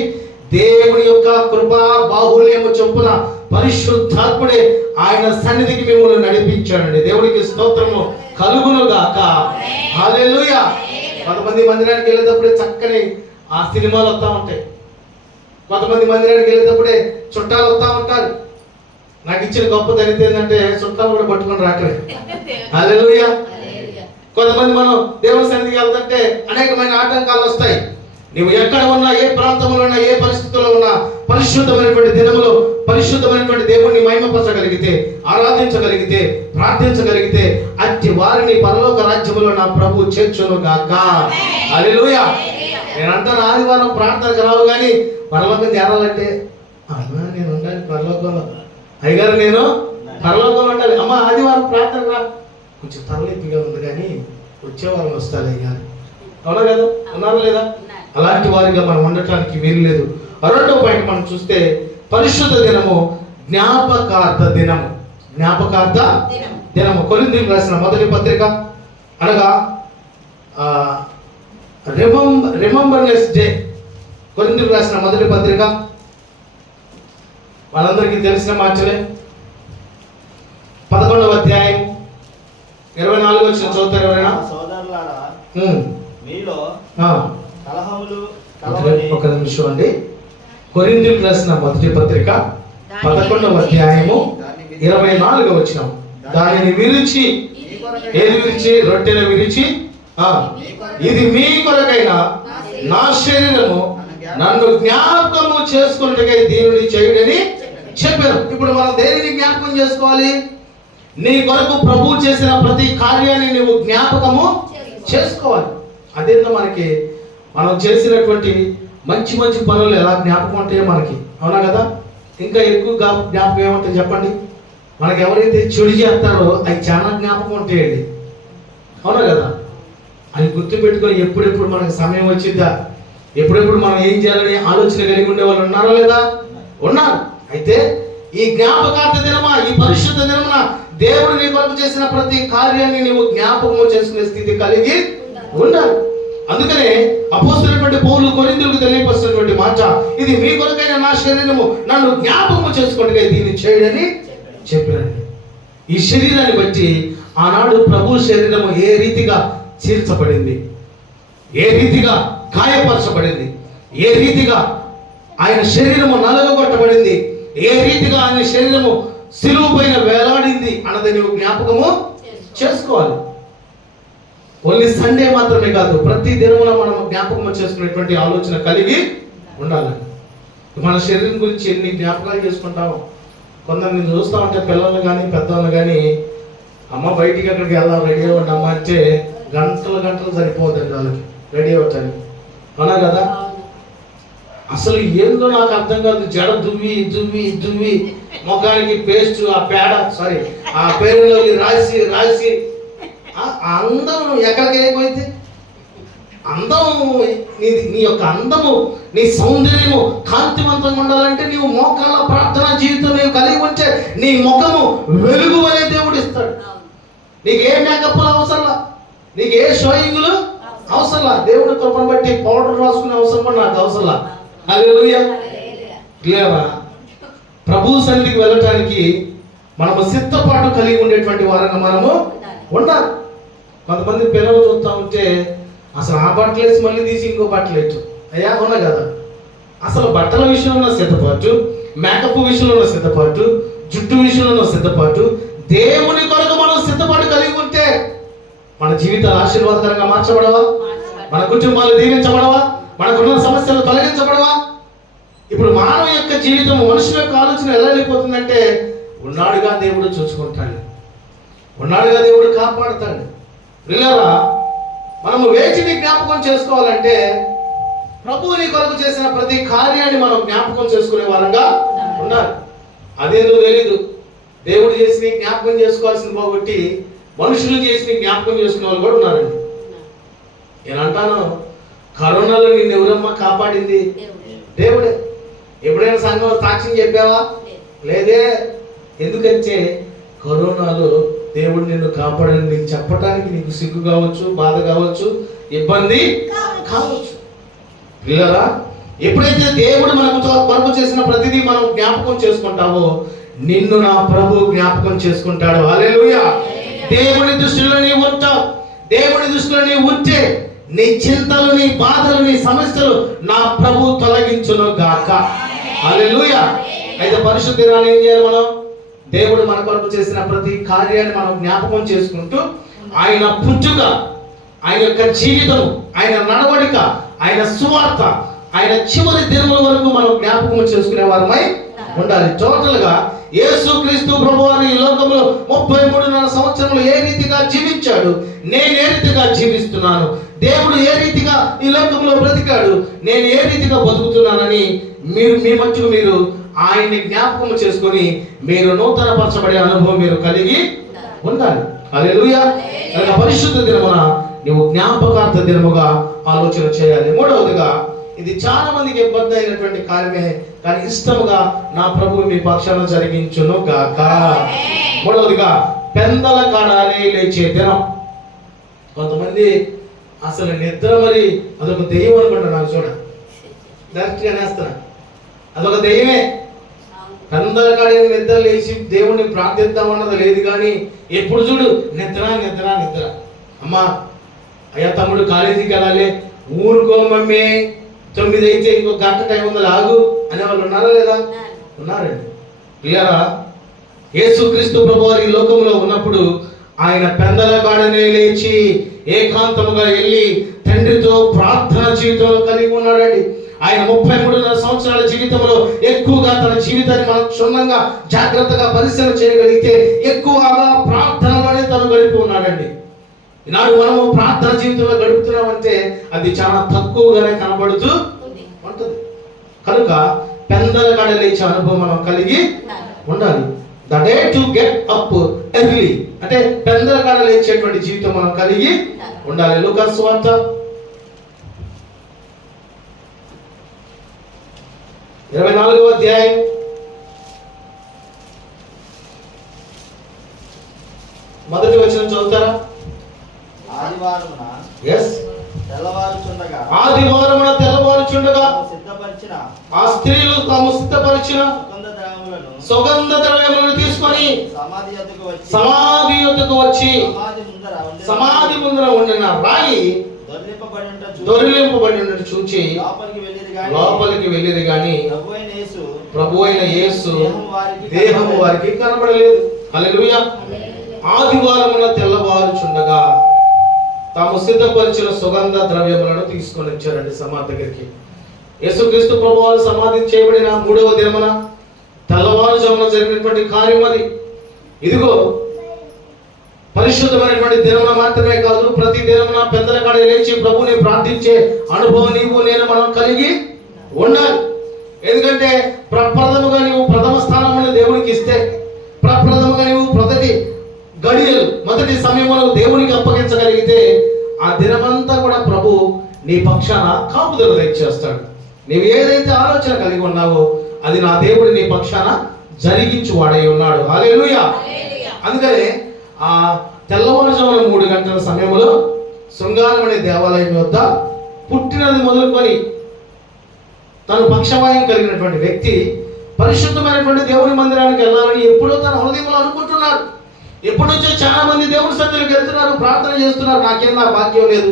దేవుని యొక్క కృపా బాహుళ్యము చొప్పున పరిశుద్ధాత్ముడే ఆయన సన్నిధికి మిమ్మల్ని నడిపించాడండి. దేవునికి స్తోత్రము కలుగును గాక. హల్లెలూయా. కొంతమంది మందిరానికి వెళ్ళేటప్పుడే చక్కని ఆ సినిమాలు వస్తూ ఉంటాయి. కొంతమంది మందిరానికి వెళ్ళేటప్పుడే చుట్టాలు వస్తూ ఉంటారు. నాకు ఇచ్చిన గొప్ప దళిత ఏంటంటే చుట్టాలు కూడా పట్టుకొని రావట్లేదు. హల్లెలూయా. కొంతమంది మనం దేవుని సన్నిధికి వెళ్తుంటే అనేకమైన ఆటంకాలు వస్తాయి. నువ్వు ఎక్కడ ఉన్నా, ఏ ప్రాంతంలో ఉన్నా, ఏ పరిస్థితుల్లో ఉన్నా, పరిశుద్ధమైనటువంటి దినములో పరిశుద్ధమైనటువంటి దేవుణ్ణి మహిమపరచగలిగితే, ఆరాధించగలిగితే, ప్రార్థించగలిగితే అట్టి వారిని పరలోక రాజ్యములో నా ప్రభు చేర్చును గాక. హల్లెలూయా. నేనంటాను ఆదివారం ప్రార్థనకు రావు కానీ పరలోకం చేరాలంటే, అమ్మా నేను ఉండాలి పరలోకంలో, అయ్యగారు నేను పరలోకంలో ఉండాలి, అమ్మ ఆదివారం ప్రార్థన రా, కొంచెం తరలిపిగా ఉంది కానీ వచ్చేవారం వస్తాను అయ్యారు. అవునా కదా? ఉన్నారా లేదా? అలాంటి వారిగా మనం ఉండటానికి వీలు లేదు. రెండో పాయింట్ మనం చూస్తే పరిశుద్ధ దినము జ్ఞాపకార్థ దినము. జ్ఞాపకార్థ దినము. కొరింథీయులకు రాసిన మొదటి పత్రిక అనగా రిమెంబర్నెస్ డే. కొరింథీయులకు రాసిన మొదటి పత్రిక మనందరికీ తెలిసిన మాటలే. 11వ అధ్యాయం 24వ వచనం చదువుతారు ఎవరైనా? సోదరులారా, మీలో కలహములు ఒక నిమిషం అండి. కొరింథీయులకు రాసిన మొదటి పత్రిక 11వ అధ్యాయము 24వ వచనం. దానిని విరిచి, ఏది విరిచి? రొట్టెను విరిచి, ఇది మీ కొరకైన నా శరీరము, నన్ను జ్ఞాపకము చేసుకున్నట్టుగా దీనిని చేయుడని చెప్పారు. ఇప్పుడు మనం దేనిని జ్ఞాపకం చేసుకోవాలి? నీ కొరకు ప్రభువు చేసిన ప్రతి కార్యాన్ని నువ్వు జ్ఞాపకము చేసుకోవాలి. అదేంటో మనకి మనం చేసినటువంటి మంచి మంచి పనులు ఎలా జ్ఞాపకం ఉంటాయో మనకి. అవునా కదా? ఇంకా ఎక్కువ జ్ఞాపకం ఏమంటాయి చెప్పండి? మనకి ఎవరైతే చెడు చేస్తారో అవి చాలా జ్ఞాపకం ఉంటాయండి. అవునా కదా? అది గుర్తుపెట్టుకొని ఎప్పుడెప్పుడు మనకు సమయం వచ్చిద్దా, ఎప్పుడెప్పుడు మనం ఏం చేయాలని ఆలోచన కలిగి ఉండే వాళ్ళు ఉన్నారా లేదా? ఉన్నారు. అయితే ఈ జ్ఞాపకార్థ దినమా, ఈ పరిశుద్ధ దినమున దేవుడు నీ కొరకు చేసిన ప్రతి కార్యాన్ని నీవు జ్ఞాపకము చేసుకునే స్థితి కలిగి ఉండాలి. అందుకనే అపోస్తలుడైనటువంటి పౌలు కొరింథీయులకు తెలియపరుస్తున్నటువంటి మాట, ఇది మీ కొరకైన నా శరీరము, నన్ను జ్ఞాపకము చేసుకుంటే దీన్ని చేయడని చెప్పారండి. ఈ శరీరాన్ని బట్టి ఆనాడు ప్రభు శరీరము ఏ రీతిగా చీల్చబడింది, ఏ రీతిగా గాయపరచబడింది, ఏ రీతిగా ఆయన శరీరము నలగొట్టబడింది, ఏ రీతిగా ఆయన శరీరము సిలువ పైన వేలాడింది అన్నది నువ్వు జ్ఞాపకము చేసుకోవాలి. ఓన్లీ సండే మాత్రమే కాదు, ప్రతి దినమున మనం జ్ఞాపకం చేసుకునేటువంటి ఆలోచన కలిగి ఉండాలని. మన శరీరం గురించి ఎన్ని జ్ఞాపకాలు చేసుకుంటాము. కొందరిని చూస్తా ఉంటే పిల్లలు కానీ పెద్దవాళ్ళు కానీ, అమ్మ బయటికి అక్కడికి వెళ్దాం రెడీ అవ్వండి అమ్మ అంటే గంటలు గంటలు సరిపోతుంది వాళ్ళకి రెడీ అవ్వటానికి. అవునా కదా? అసలు ఏందో నాకు అర్థం కాదు. జడ దువ్వి దువ్వి దువ్వి ముఖానికి పేస్ట్, ఆ పేడ సారీ ఆ పేరులో రాసి రాసి ఆ అందం ఎక్కడికి వెళ్ళిపోయింది? అందం నీ యొక్క అందము, నీ సౌందర్యము కాంతివంతంగా ఉండాలంటే నీవు మోకాళ్ళ ప్రార్థన జీవితం నీవు కలిగి ఉంటే నీ ముఖము వెలుగు అనే దేవుడు ఇస్తాడు. నీకు ఏ మేకప్లు అవసరంలా, నీకు ఏ షోయింగ్లు అవసరంలా. దేవుడి కృపను బట్టి పౌడర్ రాసుకునే అవసరం కూడా నాకు అవసరంలా. హల్లెలూయా. లేదా ప్రభు సన్నిధికి వెళ్ళటానికి మనము సిద్ధపాటు కలిగి ఉండేటువంటి వారంగా మనము ఉండాలి. కొంతమంది పిల్లలు చూస్తూ ఉంటే అసలు ఆ బట్టలు వేసి మళ్ళీ తీసి ఇంకో బట్టలు వేయచ్చు. అయ్యా ఉన్నా కదా. అసలు బట్టల విషయంలో ఉన్న సిద్ధపాటు, మేకప్ విషయంలో ఉన్న సిద్ధపాటు, జుట్టు విషయంలో ఉన్న సిద్ధపాటు, దేవుని కొరకు మనం సిద్ధపాటు కలిగి ఉంటే మన జీవితాలు ఆశీర్వాదకరంగా మార్చబడవా? మన కుటుంబాలు దీవించబడవా? మనకున్న సమస్యలు తొలగించబడవా? ఇప్పుడు మానవ యొక్క జీవితం, మనుషుల యొక్క ఆలోచన ఎలా వెళ్ళిపోతుందంటే ఉన్నాడుగా దేవుడు చూసుకుంటాడు, ఉన్నాడుగా దేవుడు కాపాడుతాడు. పిల్లరా, మనము వేచిని జ్ఞాపకం చేసుకోవాలంటే ప్రభువుని కొరకు చేసిన ప్రతి కార్యాన్ని మనం జ్ఞాపకం చేసుకునే వారంగా ఉండాలి. అదేందో తెలీదు. దేవుడు చేసి జ్ఞాపకం చేసుకోవాల్సింది పోగొట్టి మనుషులు చేసి జ్ఞాపకం చేసుకునే వాళ్ళు కూడా ఉన్నారండి. నేను అంటాను, కరోనాలో నిన్ను ఎవరమ్మా కాపాడింది? దేవుడే. ఎప్పుడైనా సంఘం సాక్ష్యం చెప్పావా? లేదే. ఎందుకంటే కరోనాలో దేవుడు నిన్ను కాపాడని నీకు చెప్పడానికి నీకు సిగ్గు కావచ్చు, బాధ కావచ్చు, ఇబ్బంది కావచ్చు. పిల్లరా, ఎప్పుడైతే దేవుడు మనకు చేసిన ప్రతిదీ మనం జ్ఞాపకం చేసుకుంటావో నిన్ను నా ప్రభు జ్ఞాపకం చేసుకుంటాడు. హల్లెలూయా. దేవుని దృష్టిలో నీవు ఉంటావు. దేవుని దృష్టిలో నీవు ఉంటే నీ చింతలు, నీ బాధలు, నీ సమస్యలు నా ప్రభు తొలగించును గాక. హల్లెలూయా. అయితే పరిశుద్ధ దినాన్ని ఏం చేయాలి? మనం దేవుడు మన కొరకు చేసిన ప్రతి కార్యాన్ని మనం జ్ఞాపకం చేసుకుంటూ ఆయన పుట్టుక, ఆయన యొక్క జీవితం, ఆయన నడవడిక, ఆయన సువార్త, ఆయన చివరి దినముల వరకు మనం జ్ఞాపకం చేసుకునే వారమై ఉండాలి. టోటల్ గా యేసుక్రీస్తు ప్రభువారు ఈ లోకంలో 33.5 సంవత్సరములు ఏ రీతిగా జీవించాడు, నేను ఏ రీతిగా జీవిస్తున్నాను, దేవుడు ఏ రీతిగా ఈ లోకంలో బ్రతికాడు, నేను ఏ రీతిగా బతుకుతున్నానని మీ మధ్య మీరు ఆయన్ని జ్ఞాపకం చేసుకొని మీరు నూతన పరచబడే అనుభవం మీరు కలిగి ఉండాలి. హల్లెలూయా. పరిశుద్ధ దినమున నువ్వు జ్ఞాపకార్థ దినముగా ఆలోచన చేయాలి. మూడవదిగా, ఇది చాలా మందికి ఇబ్బంది అయినటువంటి కార్యమే, కానీ ఇష్టముగా నా ప్రభు మీ పక్షాన జరిగించును గాక. మూడవదిగా, పెందల కాడాలి లేచే దినం. కొంతమంది అసలు నిద్ర మరి అదొక దెయ్యం అనుకుంటా. నాకు చూడ డైరెక్ట్ గా నేస్తున్నా, అదొక దెయ్యమే. పెందల కాడి నిద్ర లేచి దేవుణ్ణి ప్రార్థిద్దామన్నది లేదు, కానీ ఎప్పుడు చూడు నిద్ర నిద్ర నిద్ర. అమ్మా, అయ్యా తమ్ముడు కాలేజీకి వెళ్ళాలి, ఊరుకో మమ్మీ, 9 అయితే ఇంకో గంట టైం ఉంది ఆగు అనే వాళ్ళు ఉన్నారా లేదా? ఉన్నారండి. పిల్లరా, యేసుక్రీస్తు ప్రభువారు ఈ లోకంలో ఉన్నప్పుడు ఆయన పెందల కాడనే లేచి ఏకాంతముగా వెళ్ళి తండ్రితో ప్రార్థన జీవితంలో కలిగి ఉన్నాడండి. ఆయన 33.5 సంవత్సరాల జీవితంలో ఎక్కువగా తన జీవితాన్ని మనం క్షుణ్ణంగా జాగ్రత్తగా పరిశీలన చేయగలిగితే ఎక్కువగా ప్రార్థనలోనే తను గడిపి ఉన్నాడండి. ఈనాడు మనము ప్రార్థన జీవితంలో గడుపుతున్నామంటే అది చాలా తక్కువగానే కనబడుతూ ఉంటుంది. కనుక పెందల కాడ లేచే అనుభవం మనం కలిగి ఉండాలి. The day to get up early అంటే పెందల కాడ లేచేటువంటి జీవితం మనం కలిగి ఉండాలి. లూకాసు సువార్త 24వ అధ్యాయం 1వ వచనం చదువుతారా? ఆదివారమున తెల్లవారుచుండగా ఆ స్త్రీలు తాము సిద్ధపరిచిన సుగంధ ద్రవ్యములను తీసుకొని సమాధి యొద్దకు వచ్చి సమాధి ముందర ఉండిన రాయి దొర్లింపబడి ఉన్నట్టు చూచి లోపలికి వెళ్ళిరి గాని ప్రభువైన యేసు దేహము వారికి కనబడలేదు. హల్లెలూయా. ఆదివారమున తెల్లవారుచుండగా తాము సిద్ధపరిచిన సుగంధ ద్రవ్యములను తీసుకొని వచ్చారండి సమాధి దగ్గరికి. యేసుక్రీస్తు ప్రభువారు సమాధి చేయబడిన 3వ దినమున తెల్లవారుజామున జరిగినటువంటి కార్యం అది. ఇదిగో పరిశుద్ధమైనటువంటి దినమున మాత్రమే కాదు, ప్రతి దినమున పెద్దల కాడ లేచి ప్రభువుని ప్రార్థించే అనుభవం నీవు నేను మనం కలిగి ఉండాలి. ఎందుకంటే ప్రప్రథముగా నీవు ప్రథమ స్థానమును దేవునికి ఇస్తే, ప్రప్రథముగా నీవు మొదటి సమయమును దేవునికి అప్పగించగలిగితే ఆ దినమంతా కూడా ప్రభు నీ పక్షాన కాపుదల దయచేస్తాడు. నీవు ఏదైతే ఆలోచన కలిగి ఉన్నావో అది నా దేవుడు నీ పక్షాన జరిగించు వాడై ఉన్నాడు. హల్లెలూయా. అందుకనే ఆ తెల్లవారుజామున 3 గంటల సమయంలో శృంగారం అనే దేవాలయం వద్ద పుట్టినది మొదలుకొని తను పక్షవాయం కలిగినటువంటి వ్యక్తి పరిశుద్ధమైనటువంటి దేవుని మందిరానికి వెళ్ళాలని ఎప్పుడో తన హృదయంలో అనుకుంటున్నాడు. ఎప్పటి నుంచో చాలా మంది దేవుని సన్నిధికి వెళ్తున్నారు, ప్రార్థన చేస్తున్నారు. నాకేం నా భాగ్యం లేదు,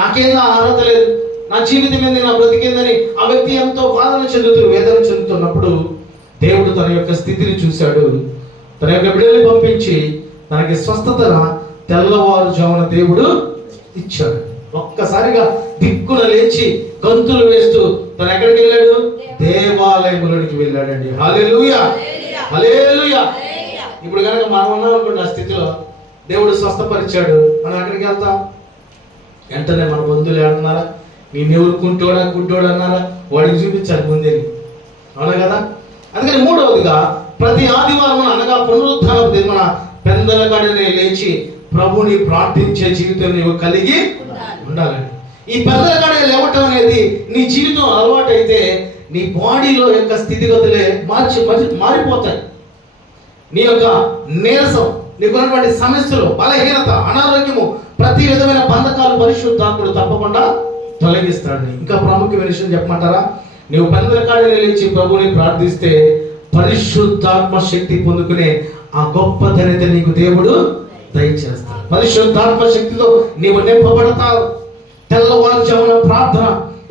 నాకేం నా అర్హత లేదు, నా జీవితం ఏంది, నా బ్రతికేందని ఆ వ్యక్తి ఎంతో వేదన చెందుతున్నప్పుడు దేవుడు తన యొక్క స్థితిని చూశాడు. తన యొక్క బిడ్డల్ని పంపించి తనకి స్వస్థత తెల్లవారుజామున దేవుడు ఇచ్చాడు. ఒక్కసారిగా దిక్కున లేచి గంతులు వేస్తూ తను ఎక్కడికి వెళ్ళాడు? దేవాలయంలోనికి వెళ్ళాడండి. హల్లెలూయా, హల్లెలూయా. ఇప్పుడు కనుక మనం ఉన్నాం అనుకోండి, ఆ స్థితిలో దేవుడు స్వస్థపరిచాడు, మనం ఎక్కడికి వెళ్తాం? వెంటనే మన బంధువులు ఏమన్నారా? నేనెవరు కుంటోడా అన్నారా? వాడికి చూపించాలి ముందే, అవునా కదా? అందుకని మూడవదిగా ప్రతి ఆదివారం అనగా పునరుద్ధానపు దినమున పెందలకాడనే లేచి ప్రభుని ప్రార్థించే జీవితం నీవు కలిగి ఉండాలండి. ఈ పెందలకాడ లేవటం అనేది నీ జీవితం అలవాటు అయితే నీ బాడీలో యొక్క స్థితిగతులే మారిపోతాయి. నీ యొక్క నీరసం, నీకున్నటువంటి సమస్యలు, బలహీనత, అనారోగ్యము, ప్రతి విధమైన బంధకాలు పరిశుద్ధాత్ముడు తప్పకుండా తొలగిస్తాడు. ఇంకా ప్రాముఖ్యమైన విషయం చెప్పమంటారా? నీవు పెందలకాడనే లేచి ప్రభుని ప్రార్థిస్తే పరిశుద్ధాత్మ శక్తి పొందుకునే ఆ గొప్ప ధన్యత నీకు దేవుడు దయచేస్తాడు. పరిశుద్ధాత్మ శక్తితో నీవు నింపబడతావు. తెల్లవారుజామున ప్రార్థన,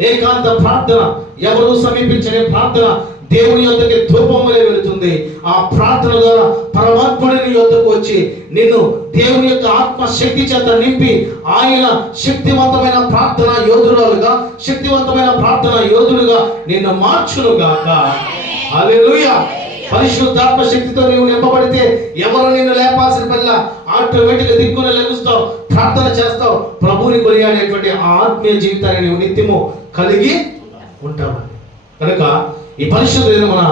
ఏకాంత ప్రార్థన, ఎవరు సమీపించని ప్రార్థన దేవుని యొద్దకి ధూపములే వెళుతుంది. ఆ ప్రార్థన ద్వారా పరమాత్ముడిని యొద్దకు వచ్చి నిన్ను దేవుని యొక్క ఆత్మ శక్తి చేత నింపి ఆయన శక్తివంతమైన ప్రార్థన యోధురాలుగా, శక్తివంతమైన ప్రార్థన యోధుడుగా నిన్ను మార్చునుగాక. హల్లెలూయా. పరిశుద్ధాత్మ శక్తితో నీవు నింపబడితే ఎవరు నిన్ను లేపాల్సిన పనిల ఆటోమేటిక్గా దిక్కున లెగుస్తావు, ప్రార్థన చేస్తావు, ప్రభువుని కొనియాడేటువంటి ఆ ఆత్మీయ జీవితాన్ని నీవు నిత్యము కలిగి ఉంటావు. కనుక ఈ పరిశుద్ధ మన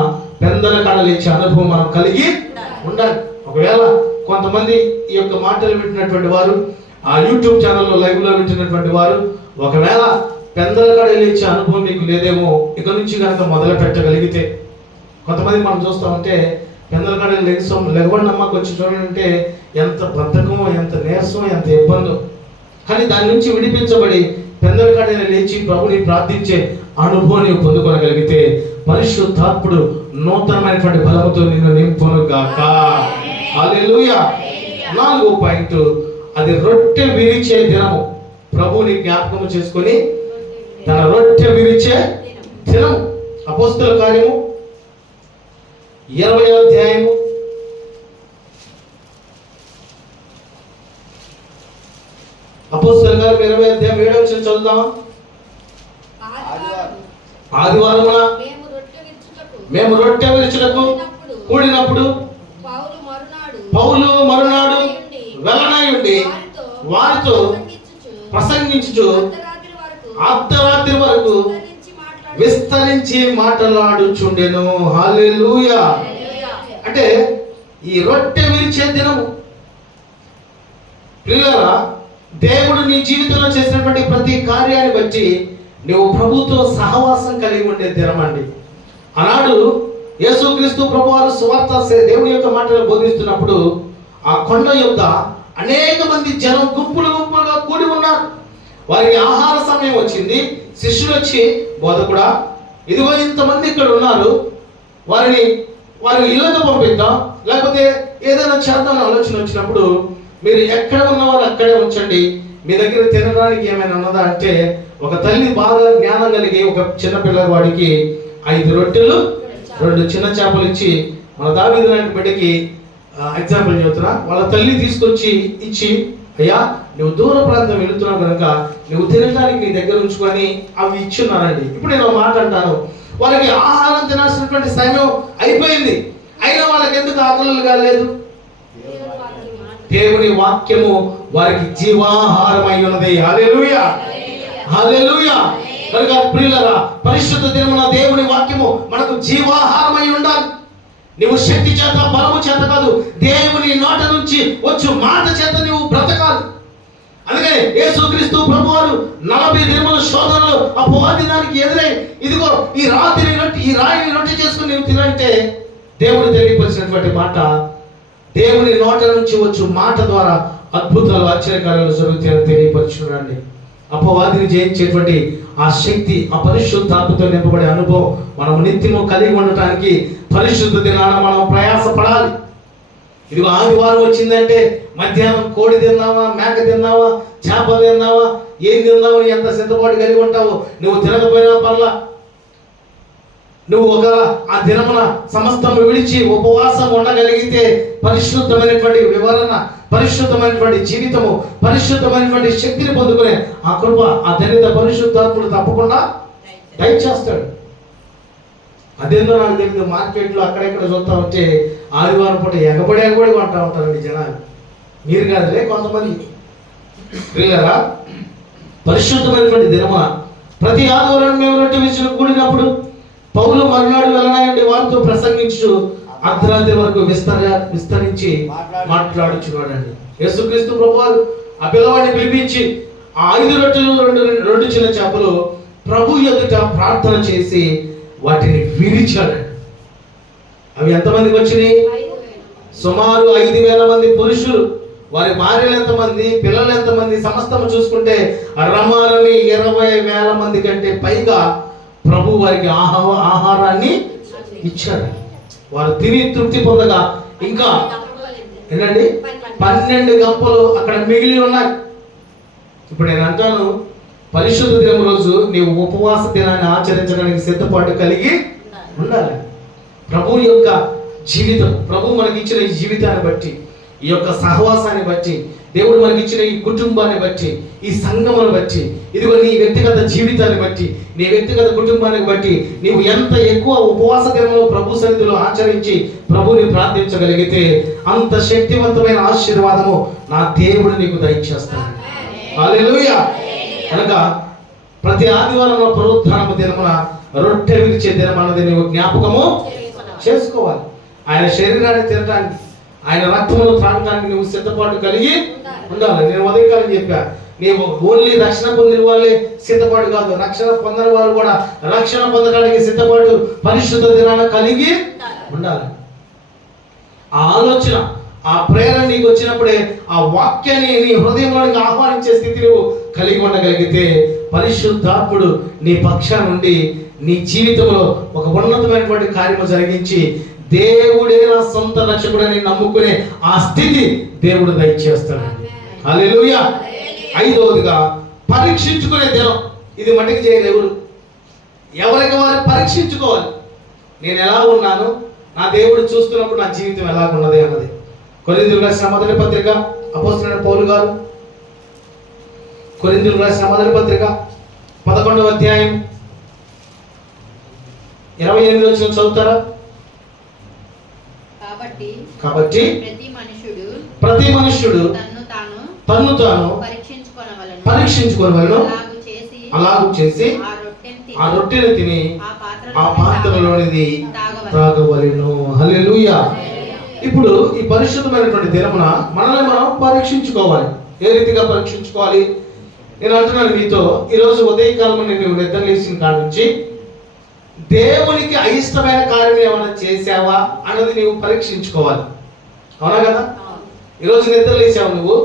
పెందలకాడ లేచే అనుభవం మనం కలిగి ఉండాలి. ఒకవేళ కొంతమంది ఈ యొక్క మాటలు వింటున్నటువంటి వారు, ఆ యూట్యూబ్ ఛానల్లో లైవ్లో వింటున్నటువంటి వారు, ఒకవేళ పెందలకాడ లేచే అనుభవం మీకు లేదేమో, ఇక నుంచి కనుక మొదలు పెట్టగలిగితే. కొంతమంది మనం చూస్తామంటే పెందలకాడ లెగవండి అమ్మకి వచ్చి చూడంటే ఎంత బద్ధకమో, ఎంత నీరసమో, ఎంత ఇబ్బందో. కానీ దాని నుంచి విడిపించబడి పెందలకాడ లేచి ప్రభుని ప్రార్థించే అనుభవం నీవు పొందుకోగలిగితే పరిశుద్ధాత్ముడు నూతనమైనటువంటి బలముతో నిన్ను నింపునుగాక. హల్లెలూయా. 4వ పాయింట్, అది రొట్టె విరిచే దినము. ప్రభువుని జ్ఞాపకం చేసుకొని తన రొట్టె విరిచే దినము. అపోస్తల కార్యము 20వ అధ్యాయము 20వ అధ్యాయం 7వ వచనం చదువుదామా? ఆదివారమున మేము రొట్టె విరుచుటకు కూడినప్పుడు పౌలు మరునాడు వెల్లనయుండి వారితో ప్రసంగించుచు అర్ధరాత్రి వరకు విస్తరించి మాట్లాడుచుండెను. హల్లెలూయా. అంటే ఈ రొట్టె విరిచే దినము ప్రియులారా, దేవుడు నీ జీవితంలో చేసినటువంటి ప్రతి కార్యాన్ని బట్టి నువ్వు ప్రభుతో సహవాసం కలిగి ఉండే దినం అండి. ఆనాడు యేసుక్రీస్తు ప్రభువారు సువార్త దేవుని యొక్క మాటలు బోధిస్తున్నప్పుడు ఆ కొండ యొద్ద అనేక మంది జనం గుంపులుగా కూడి ఉన్నారు. వారికి ఆహార సమయం వచ్చింది. శిష్యులు వచ్చి, బోధకుడా, ఇదిగో ఇంతమంది ఇక్కడ ఉన్నారు, వారి ఇళ్ళకు పంపిద్దాం, లేకపోతే ఏదైనా చేద్దాం ఆలోచన వచ్చినప్పుడు మీరు ఎక్కడ ఉన్నవారు అక్కడే ఉంచండి, మీ దగ్గర తినడానికి ఏమైనా ఉన్నదా అంటే, ఒక తల్లి బాగా జ్ఞానం కలిగి ఒక చిన్న పిల్లవాడికి 5 రొట్టెలు 2 చిన్న చేపలు ఇచ్చి, మన దావీదు లాంటి బిడ్డకి ఎగ్జాంపుల్ చెబుతున్నా, వాళ్ళ తల్లి తీసుకొచ్చి ఇచ్చి, అయ్యా నువ్వు దూర ప్రాంతం వెళుతున్నావు కనుక నువ్వు తినడానికి నీ దగ్గర ఉంచుకొని అవి ఇచ్చున్నారండి. ఇప్పుడు నేను మాట అంటాను, వాళ్ళకి ఆహారం తినాల్సినటువంటి సమయం అయిపోయింది, అయినా వాళ్ళకి ఎందుకు ఆకలిగా లేదు? దేవుని వాక్యము వారికి జీవాహారమై ఉన్నది. హల్లెలూయా, హల్లెలూయా. కనుక ప్రియులారా, పరిశుద్ధ దినమున దేవుని వాక్యము మనకు జీవాహారమై ఉండాలి. నువ్వు శక్తి చేత బలము చేత కాదు, దేవుని నోట నుంచి వచ్చు మాట చేత నువ్వు బ్రతకాలి. అందుకని యేసుక్రీస్తు ప్రభువారు 40 దినముల శోధనలు అపవాది దానికి ఎదురై, ఇదిగో ఈ రాయిని రొట్టె చేసుకుని నువ్వు తినంటే దేవుడు తెలియపరిచినటువంటి మాట, దేవుని నోట నుంచి వచ్చు మాట ద్వారా అద్భుతాలు ఆశ్చర్యకార్యాలు జరుగుతాయని తెలియపరచున్నాండి. అపవాదిని జయించేటువంటి ఆ శక్తి, ఆ పరిశుద్ధాత్మతో నింపబడే అనుభవం మనం నిత్యము కలిగి ఉండటానికి పరిశుద్ధ దినాన మనం ప్రయాసపడాలి. ఇదిగో ఆదివారం వచ్చిందంటే మధ్యాహ్నం కోడి తిన్నావా, మేక తిన్నావా, చేప తిన్నావా, ఏం తిన్నావా, ఎంత సిద్ధపాటు కలిగి ఉంటావు. నువ్వు తినకపోయినా పర్లా, నువ్వు ఒక ఆ దినమున సమస్తము విడిచి ఉపవాసం ఉండగలిగితే పరిశుద్ధమైనటువంటి వివరణ, పరిశుద్ధమైనటువంటి జీవితము, పరిశుద్ధమైనటువంటి శక్తిని పొందుకునే ఆ కృప, ఆ ధన్యత పరిశుద్ధాత్ముడు తప్పకుండా దయచేస్తాడు. అదేందో నాకు తెలియదు, మార్కెట్లో అక్కడెక్కడ చూస్తా ఉంటే ఆదివారం పూట ఎగబడి కొంటా ఉంటారండి జనాలు. మీరు కాదులే, కొంతమంది. పిల్లరా, పరిశుద్ధమైనటువంటి దినమున ప్రతి ఆదివారం మేము రొట్టె విషయం కూడినప్పుడు పౌలు మరునాడు వెళ్ళనాయండి వారితో ప్రసంగించు అర్ధరాత్రి వరకు విస్తరించి మాట్లాడుచున్నాడండి. యేసుక్రీస్తు ప్రభువారు ఆ పిల్లవాడిని పిలిపించి ఆ 5 రొట్టెలు 2 చిన్న చేపలు ప్రభు ఎదుట ప్రార్థన చేసి వాటిని విరిచాడండి. అవి ఎంతమందికి వచ్చినాయి? సుమారు 5,000 మంది పురుషులు, వారి భార్యలు ఎంతమంది, పిల్లలు ఎంతమంది, సమస్తము చూసుకుంటే రమాలని 20,000 మంది కంటే పైగా ప్రభు వారికి ఆహారాన్ని ఇచ్చాడు. వారు తిని తృప్తి పొందగా ఇంకా ఏంటండి 12 గంపలు అక్కడ మిగిలి ఉన్నాయి. ఇప్పుడు నేను అంటాను, పరిశుద్ధ దినం రోజు నీవు ఉపవాస దినాన్ని ఆచరించడానికి సిద్ధపాటు కలిగి ఉండాలి. ప్రభు యొక్క జీవితం, ప్రభు మనకి ఇచ్చిన ఈ జీవితాన్ని బట్టి, ఈ యొక్క సహవాసాన్ని బట్టి, దేవుడు మనకి ఇచ్చిన ఈ కుటుంబాన్ని బట్టి, ఈ సంఘమును బట్టి, ఇదిగో నీ వ్యక్తిగత జీవితాన్ని బట్టి, నీ వ్యక్తిగత కుటుంబాన్ని బట్టి నీవు ఎంత ఎక్కువ ఉపవాస దినంలో ప్రభు సన్నిధిలో ఆచరించి ప్రభుని ప్రార్థించగలిగితే అంత శక్తివంతమైన ఆశీర్వాదము నా దేవుడు నీకు దయచేస్తాడు. హల్లెలూయా. కనుక ప్రతి ఆదివారంలో పునరుత్థానపు దినమున రొట్టె విరిచే దినం అన్నది నీవు జ్ఞాపకము చేసుకోవాలి. ఆయన శరీరాన్ని తినడానికి, ఆయన రక్తమును త్రాగడానికి నువ్వు సిద్ధపాటు కలిగి ఉండాలి. నేను ఉదయకాలం చెప్పా, నీవు ఓన్లీ రక్షణ పొందిన వాళ్ళే సిద్ధపాటు కాదు, రక్షణ పొందని వారు కూడా రక్షణ పొందడానికి సిద్ధపాటు పరిశుద్ధ దినాన్ని కలిగి ఉండాలి. ఆ ఆలోచన, ఆ ప్రేరణ నీకు వచ్చినప్పుడే ఆ వాక్యాన్ని నీ హృదయంలోనికి ఆహ్వానించే స్థితి నువ్వు కలిగి ఉండగలిగితే పరిశుద్ధాత్ముడు నీ పక్షాన నుండి నీ జీవితంలో ఒక ఉన్నతమైనటువంటి కార్యము జరిగించి దేవుడే నా సొంత రక్షకుడని నమ్ముకునే ఆ స్థితి దేవుడు దయచేస్తాడు. హల్లెలూయా. 5వదిగా పరీక్షించుకునే దినం. ఇది మటుకు చేయరు, ఎవరికి వారు పరీక్షించుకోవాలి. నేను ఎలా ఉన్నాను, నా దేవుడు చూస్తున్నప్పుడు నా జీవితం ఎలా ఉన్నది అన్నది. కొరింథీయులకు రాసిన మొదటి పత్రిక అపోస్తలుడైన పౌలు గారు, కొరింథీయులకు రాసిన మొదటి పత్రిక 11వ అధ్యాయం 28వ వచనం చదువుతారా? కాబట్టి ప్రతి మనుష్యుడు తన్ను తాను పరీక్షించుకొనవలెను, అలాగు చేసి ఆ రొట్టెను తిని ఆ పాత్రలోనిది త్రాగవలెను. హల్లెలూయా. ఇప్పుడు ఈ పరిశుద్ధమైనటువంటి దినమున మనల్ని మనం పరీక్షించుకోవాలి. ఏ రీతిగా పరీక్షించుకోవాలి? నేను అంటున్నాను మీతో, ఈరోజు ఉదయకాలం నువ్వు నిద్రలేసిన కాడ నుంచి దేవునికి అయిష్టమైన కార్యం ఏమైనా చేసావా అన్నది నీవు పరీక్షించుకోవాలి. అవునా కదా? ఈరోజు నిద్రలేసావు నువ్వు,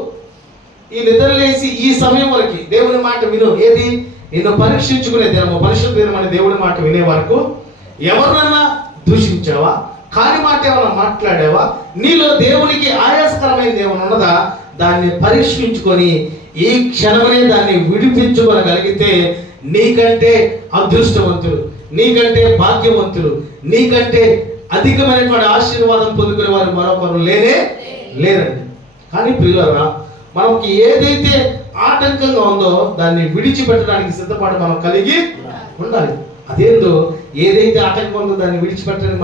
ఈ నిద్రలేసి ఈ సమయం వరకు దేవుని మాట విను. ఏది? నిన్ను పరీక్షించుకునే దినము, పరిశుద్ధ దినం అనే దేవుని మాట వినే వరకు ఎవరినన్నా దూషించావా, కాని మాట ఏమైనా మాట్లాడావా, నీలో దేవునికి ఆయాసకరమైనది ఏమైనా ఉన్నదా, దాన్ని పరీక్షించుకొని ఈ క్షణమే దాన్ని విడిపించుకోగలిగితే నీకంటే అదృష్టవంతులు, నీకంటే భాగ్యవంతులు, నీకంటే అధికమైనటువంటి ఆశీర్వాదం పొందుకునే వారు మరొకరు లేరండి. కానీ ప్రియులారా, మనకి ఏదైతే ఆటంకంగా ఉందో దాన్ని విడిచిపెట్టడానికి సిద్ధపాటు మనం కలిగి ఉండాలి. అదేందో, ఏదైతే ఆటంకం ఉందో దాన్ని విడిచిపెట్టడానికి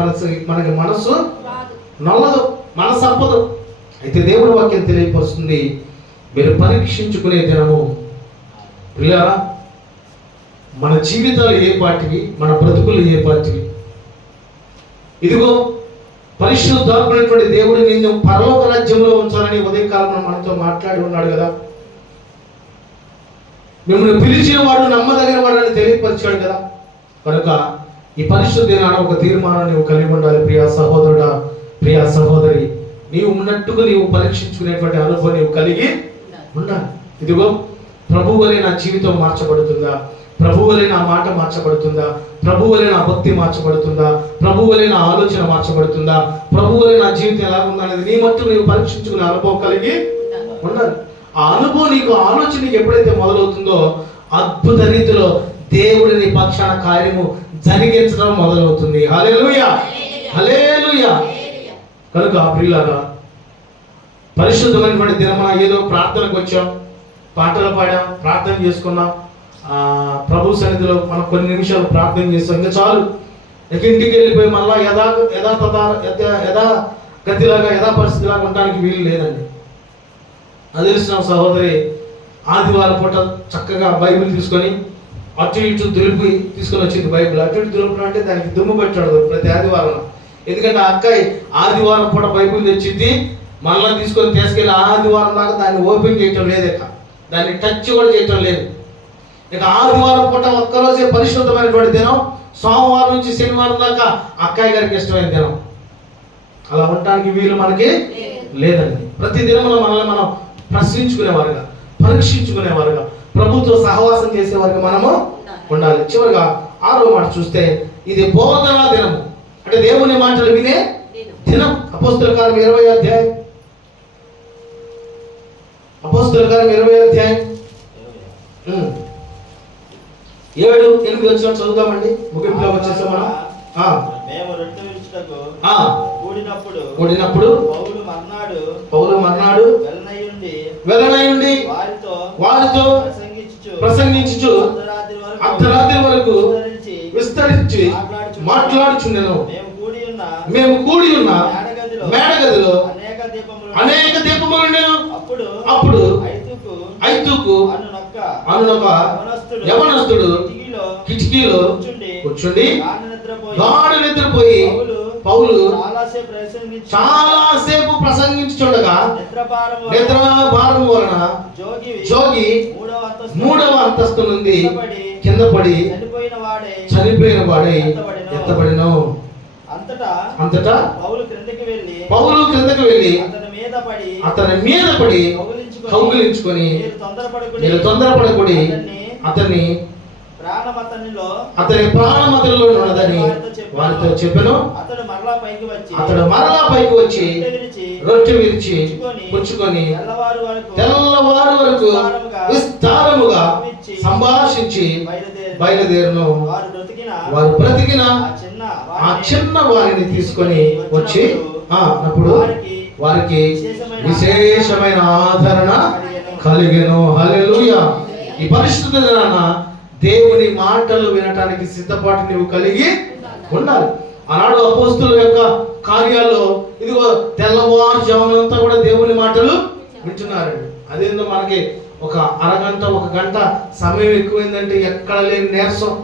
మనకి మనసు నల్లదు, మనసు అప్పదు. అయితే దేవుడి వాక్యం తెలియపరుస్తుంది, మీరు పరీక్షించుకునే దినము. ప్రియులారా, మన జీవితాలు ఏ పాటివి, మన బ్రతుకులు ఏ పాటివి. ఇదిగో పరిశుద్ధాత్మైనటువంటి దేవుడు నిన్ను పరలోక రాజ్యంలో ఉంచాలని ఉదయకాలంలో మనతో మాట్లాడి ఉన్నాడు కదా. మిమ్మల్ని పిలిచిన వాడు నమ్మదగిన వాడని తెలియపరిచాడు కదా. కనుక ఈ పరిశుద్ధ దినాన ఒక తీర్మానం నువ్వు కలిగి ఉండాలి. ప్రియా సహోదరుడా, ప్రియా సహోదరి, నీవు ఉన్నట్టుగా నీవు పరీక్షించుకునేటువంటి అనుభవం నీవు కలిగి ఉండాలి. ఇదిగో ప్రభు వలె నా జీవితం మార్చబడుతుందా, ప్రభు వలె నా మాట మార్చబడుతుందా, ప్రభు వలె నా భక్తి మార్చబడుతుందా, ప్రభు వలె నా ఆలోచన మార్చబడుతుందా, ప్రభు వలె నా జీవితం ఎలా ఉందనేది నీ మట్టు నీవు పరీక్షించుకునే అనుభవం కలిగి ఉండాలి. ఆ అనుభవం నీకు ఆలోచన నీకు ఎప్పుడైతే మొదలవుతుందో అద్భుత రీతిలో దేవుడి నీ పక్షాన కార్యము జరిగించడం మొదలవుతుంది. హల్లెలూయా, హల్లెలూయా. కనుక ప్రియులారా, పరిశుద్ధమైనటువంటి దినమున ఏదో ప్రార్థనకు వచ్చాం, పాటలు పాడాం, ప్రార్థన చేసుకున్నాం, ప్రభు సన్నిధిలో మనం కొన్ని నిమిషాలు ప్రార్థన చేస్తాం, ఇంకా చాలు. ఇక ఇంటికి వెళ్ళిపోయి మళ్ళా యథాగతిలాగా యథాపరిస్థితిలాగా ఉండడానికి వీలు లేదండి. అది తెలిసిన సహోదరి ఆదివారం పూట చక్కగా బైబిల్ తీసుకొని అటు ఇటు దులిపి తీసుకొని వచ్చింది. బైబిల్ అటు ఇటు దులుపడం అంటే దానికి దుమ్ము పెట్టాడు ప్రతి ఆదివారం. ఎందుకంటే ఆ అక్కయ్య ఆదివారం పూట బైబిల్ తెచ్చింది, మళ్ళీ తీసుకెళ్ళి ఆదివారం దాకా దాన్ని ఓపెన్ చేయటం లేదు, ఇక దాన్ని టచ్ కూడా చేయటం లేదు. ఇక ఆదివారం పూట ఒక్కరోజే పరిశుద్ధమైనటువంటి దినం, సోమవారం నుంచి శనివారం దాకా అక్కయ్య గారికి ఇష్టమైన దినం. అలా ఉండటానికి వీలు మనకి లేదండి. ప్రతి దినం మనల్ని మనం ప్రశ్నించుకునేవారుగా, పరీక్షించుకునేవారుగా, ప్రభుత్వ సహవాసం చేసేవారుగా మనము ఉండాలి. చివరిగా 6వ మాట చూస్తే ఇది బోధనా దినము, అంటే దేవుని మాటలు వినే దినం. అపోస్తుల కార్యం 20వ అధ్యాయం, అపోస్తుల కార్యం 20వ అధ్యాయం 7-8 వచ్చిన చదువుదామండి. ముగింపులో వచ్చేసాం మనం. మేము రొట్టె విరుచుటకు కూడినప్పుడు పౌలు మర్నాడు వెల్లనయుండి వారితో ప్రసంగించుచు అర్ధరాత్రి వరకు విస్తరించి మాట్లాడుచుండెను. మేము కూడి ఉన్న మేడగదిలో అనేక దీపములు ఉండెను. అప్పుడు ఐతుకు అనునొక యవనస్తుడు కిటికీలో కూర్చుండి గాఢ నిద్రపోయి పౌలు చాలాసేపు ప్రసంగించుచుండగా నిద్రాభారము వలన జోగి 3వ అంతస్తు నుండి కింద పడి చనిపోయిన వాడై ఎత్తబడిను. అంతటా పౌలు క్రిందకి వెళ్ళి అతని మీద పడి కౌగిలించుకొని, మీరు తొందరపడకుడి, అతని ప్రాణం అతనిలో ఉన్నదని వారితో చెప్పెను. అతడు మరలా పైకి వచ్చి రొట్టె విరిచి పుచ్చుకొని తెల్లవారు వరకు విస్తారముగా సంభాషించి బయలుదేరును. వారు బ్రతికిన ఆ చిన్న వారిని తీసుకొని వచ్చి అప్పుడు వారికి విశేషమైన ఆదరణ కలిగెను. హల్లెలూయా. ఈ పరిశుద్ధ దినాన దేవుని మాటలు వినటానికి సిద్ధపాటు నీవు కలిగి ఉండాలి. ఆనాడు అపోస్తుల యొక్క కార్యాల్లో ఇదిగో తెల్లవారుజామునంతా కూడా దేవుని మాటలు వింటున్నారండి. అదేందో మనకి ఒక అరగంట 1 గంట సమయం ఎక్కువైందంటే ఎక్కడ లేని నీరసం,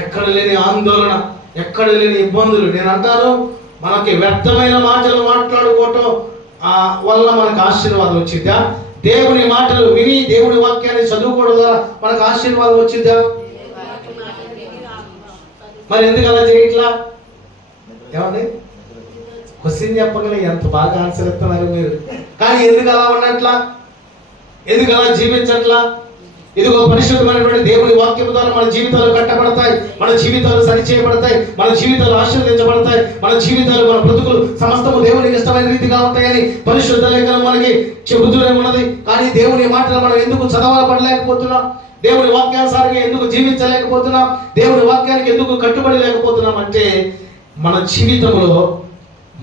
ఎక్కడ లేని ఆందోళన, ఎక్కడ లేని ఇబ్బందులు. నేను అంటాను, మనకి వ్యర్థమైన మాటలు మాట్లాడుకోవటం వల్ల మనకు ఆశీర్వాదం వచ్చిద్దా? దేవుని మాటలు విని దేవుని వాక్యాన్ని చదువుకోవడం ద్వారా మనకు ఆశీర్వాదం వచ్చిద్దా? మరి ఎందుకు అలా చేయట్లా? ఏమండి, క్వశ్చన్ చెప్పగల ఎంత బాగా ఆన్సర్ ఇస్తున్నారు మీరు. కానీ ఎందుకు అలా ఉన్నట్లా, ఎందుకు అలా జీవించట్లా? ఇదిగో పరిశుద్ధమైనటువంటి దేవుని వాక్యం ద్వారా మన జీవితాలు కట్టబడతాయి, మన జీవితాలు సరిచేయబడతాయి, మన జీవితాలు ఆశీర్వదించబడతాయి, మన జీవితాలు, మన బ్రతుకులు సమస్తము దేవునికి ఇష్టమైన రీతిగా ఉంటాయని పరిశుద్ధ లేఖనం మనకి చెబుతూనే ఉన్నది. కానీ దేవుని మాటలు మనం ఎందుకు చదవబడలేకపోతున్నాం? దేవుని వాక్యానుసారంగా ఎందుకు జీవించలేకపోతున్నాం? దేవుని వాక్యానికి ఎందుకు కట్టుబడి లేకపోతున్నాం అంటే మన జీవితంలో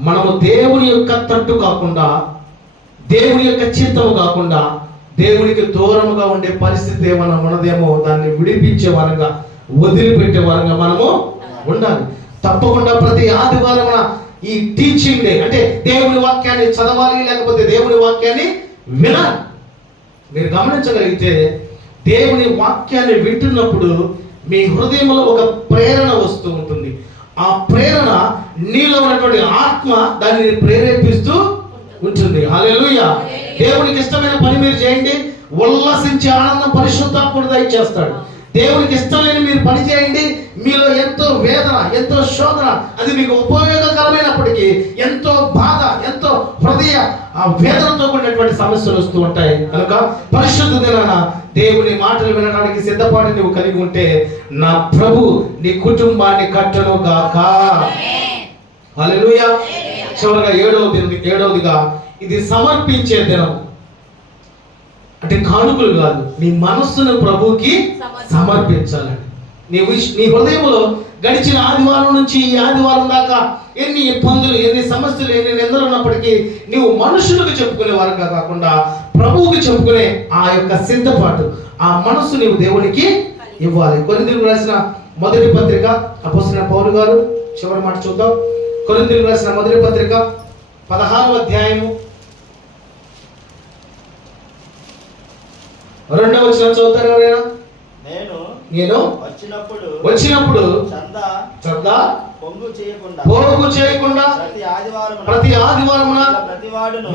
మనము దేవుని యొక్క తట్టు కాకుండా, దేవుని యొక్క చిత్తము కాకుండా దేవునికి దూరముగా ఉండే పరిస్థితి ఏమైనా ఉన్నదేమో దాన్ని విడిపించే వారంగా, వదిలిపెట్టే వారంగా మనము ఉండాలి. తప్పకుండా ప్రతి ఆదివారం ఈ టీచింగ్ డే, అంటే దేవుని వాక్యాన్ని చదవాలి, లేకపోతే దేవుని వాక్యాన్ని వినాలి. మీరు గమనించగలిగితే దేవుని వాక్యాన్ని వింటున్నప్పుడు మీ హృదయంలో ఒక ప్రేరణ వస్తూ ఉంటుంది. ఆ ప్రేరణ నీలో ఉన్నటువంటి ఆత్మ దానిని ప్రేరేపిస్తూ ఉంటుంది. హల్లెలూయా. దేవునికి ఇష్టమైన పని మీరు చేయండి, ఉల్లాసించే ఆనందం పరిశుద్ధాత్ముడు దయచేస్తాడు. దేవునికి ఇష్టమైన మీరు పని చేయండి, మీలో ఎంతో వేదన, ఎంతో శోధన, అది మీకు ఉపయోగకరమైనప్పటికీ ఎంతో బాధ, ఎంతో హృదయ వేదనతో కూడినటువంటి సమస్యలు వస్తూ ఉంటాయి. కనుక పరిశుద్ధ దినాన దేవుని మాటలు వినడానికి సిద్ధపాటు నువ్వు కలిగి ఉంటే నా ప్రభు నీ కుటుంబాన్ని కట్టను గాక. హల్లెలూయా. చివరగా ఏడవదిగా ఇది సమర్పించే దినం. అంటే కానుకలు కాదు, నీ మనస్సును ప్రభువుకి సమర్పించాలండి. నీ హృదయంలో గడిచిన ఆదివారం నుంచి ఈ ఆదివారం దాకా ఎన్ని ఇబ్బందులు, ఎన్ని సమస్యలు, ఎన్ని నిందలు ఉన్నప్పటికీ నీవు మనుషులకు చెప్పుకునే వారుగా కాకుండా ప్రభువుకి చెప్పుకునే ఆ యొక్క సిద్ధపాటు, ఆ మనస్సు నీవు దేవునికి ఇవ్వాలి. కొరింథీయులకు రాసిన మొదటి పత్రిక అపోస్తలుడైన పౌలు గారు చివరి మాట చూద్దాం. కొరింథీయులకు రాసిన మొదటి పత్రిక 16వ అధ్యాయము 2వ వచనం చదువుతారు ఎవరైనా? నేను వచ్చినప్పుడు చందా పొంగు చేయకుండా ప్రతి ఆదివారమున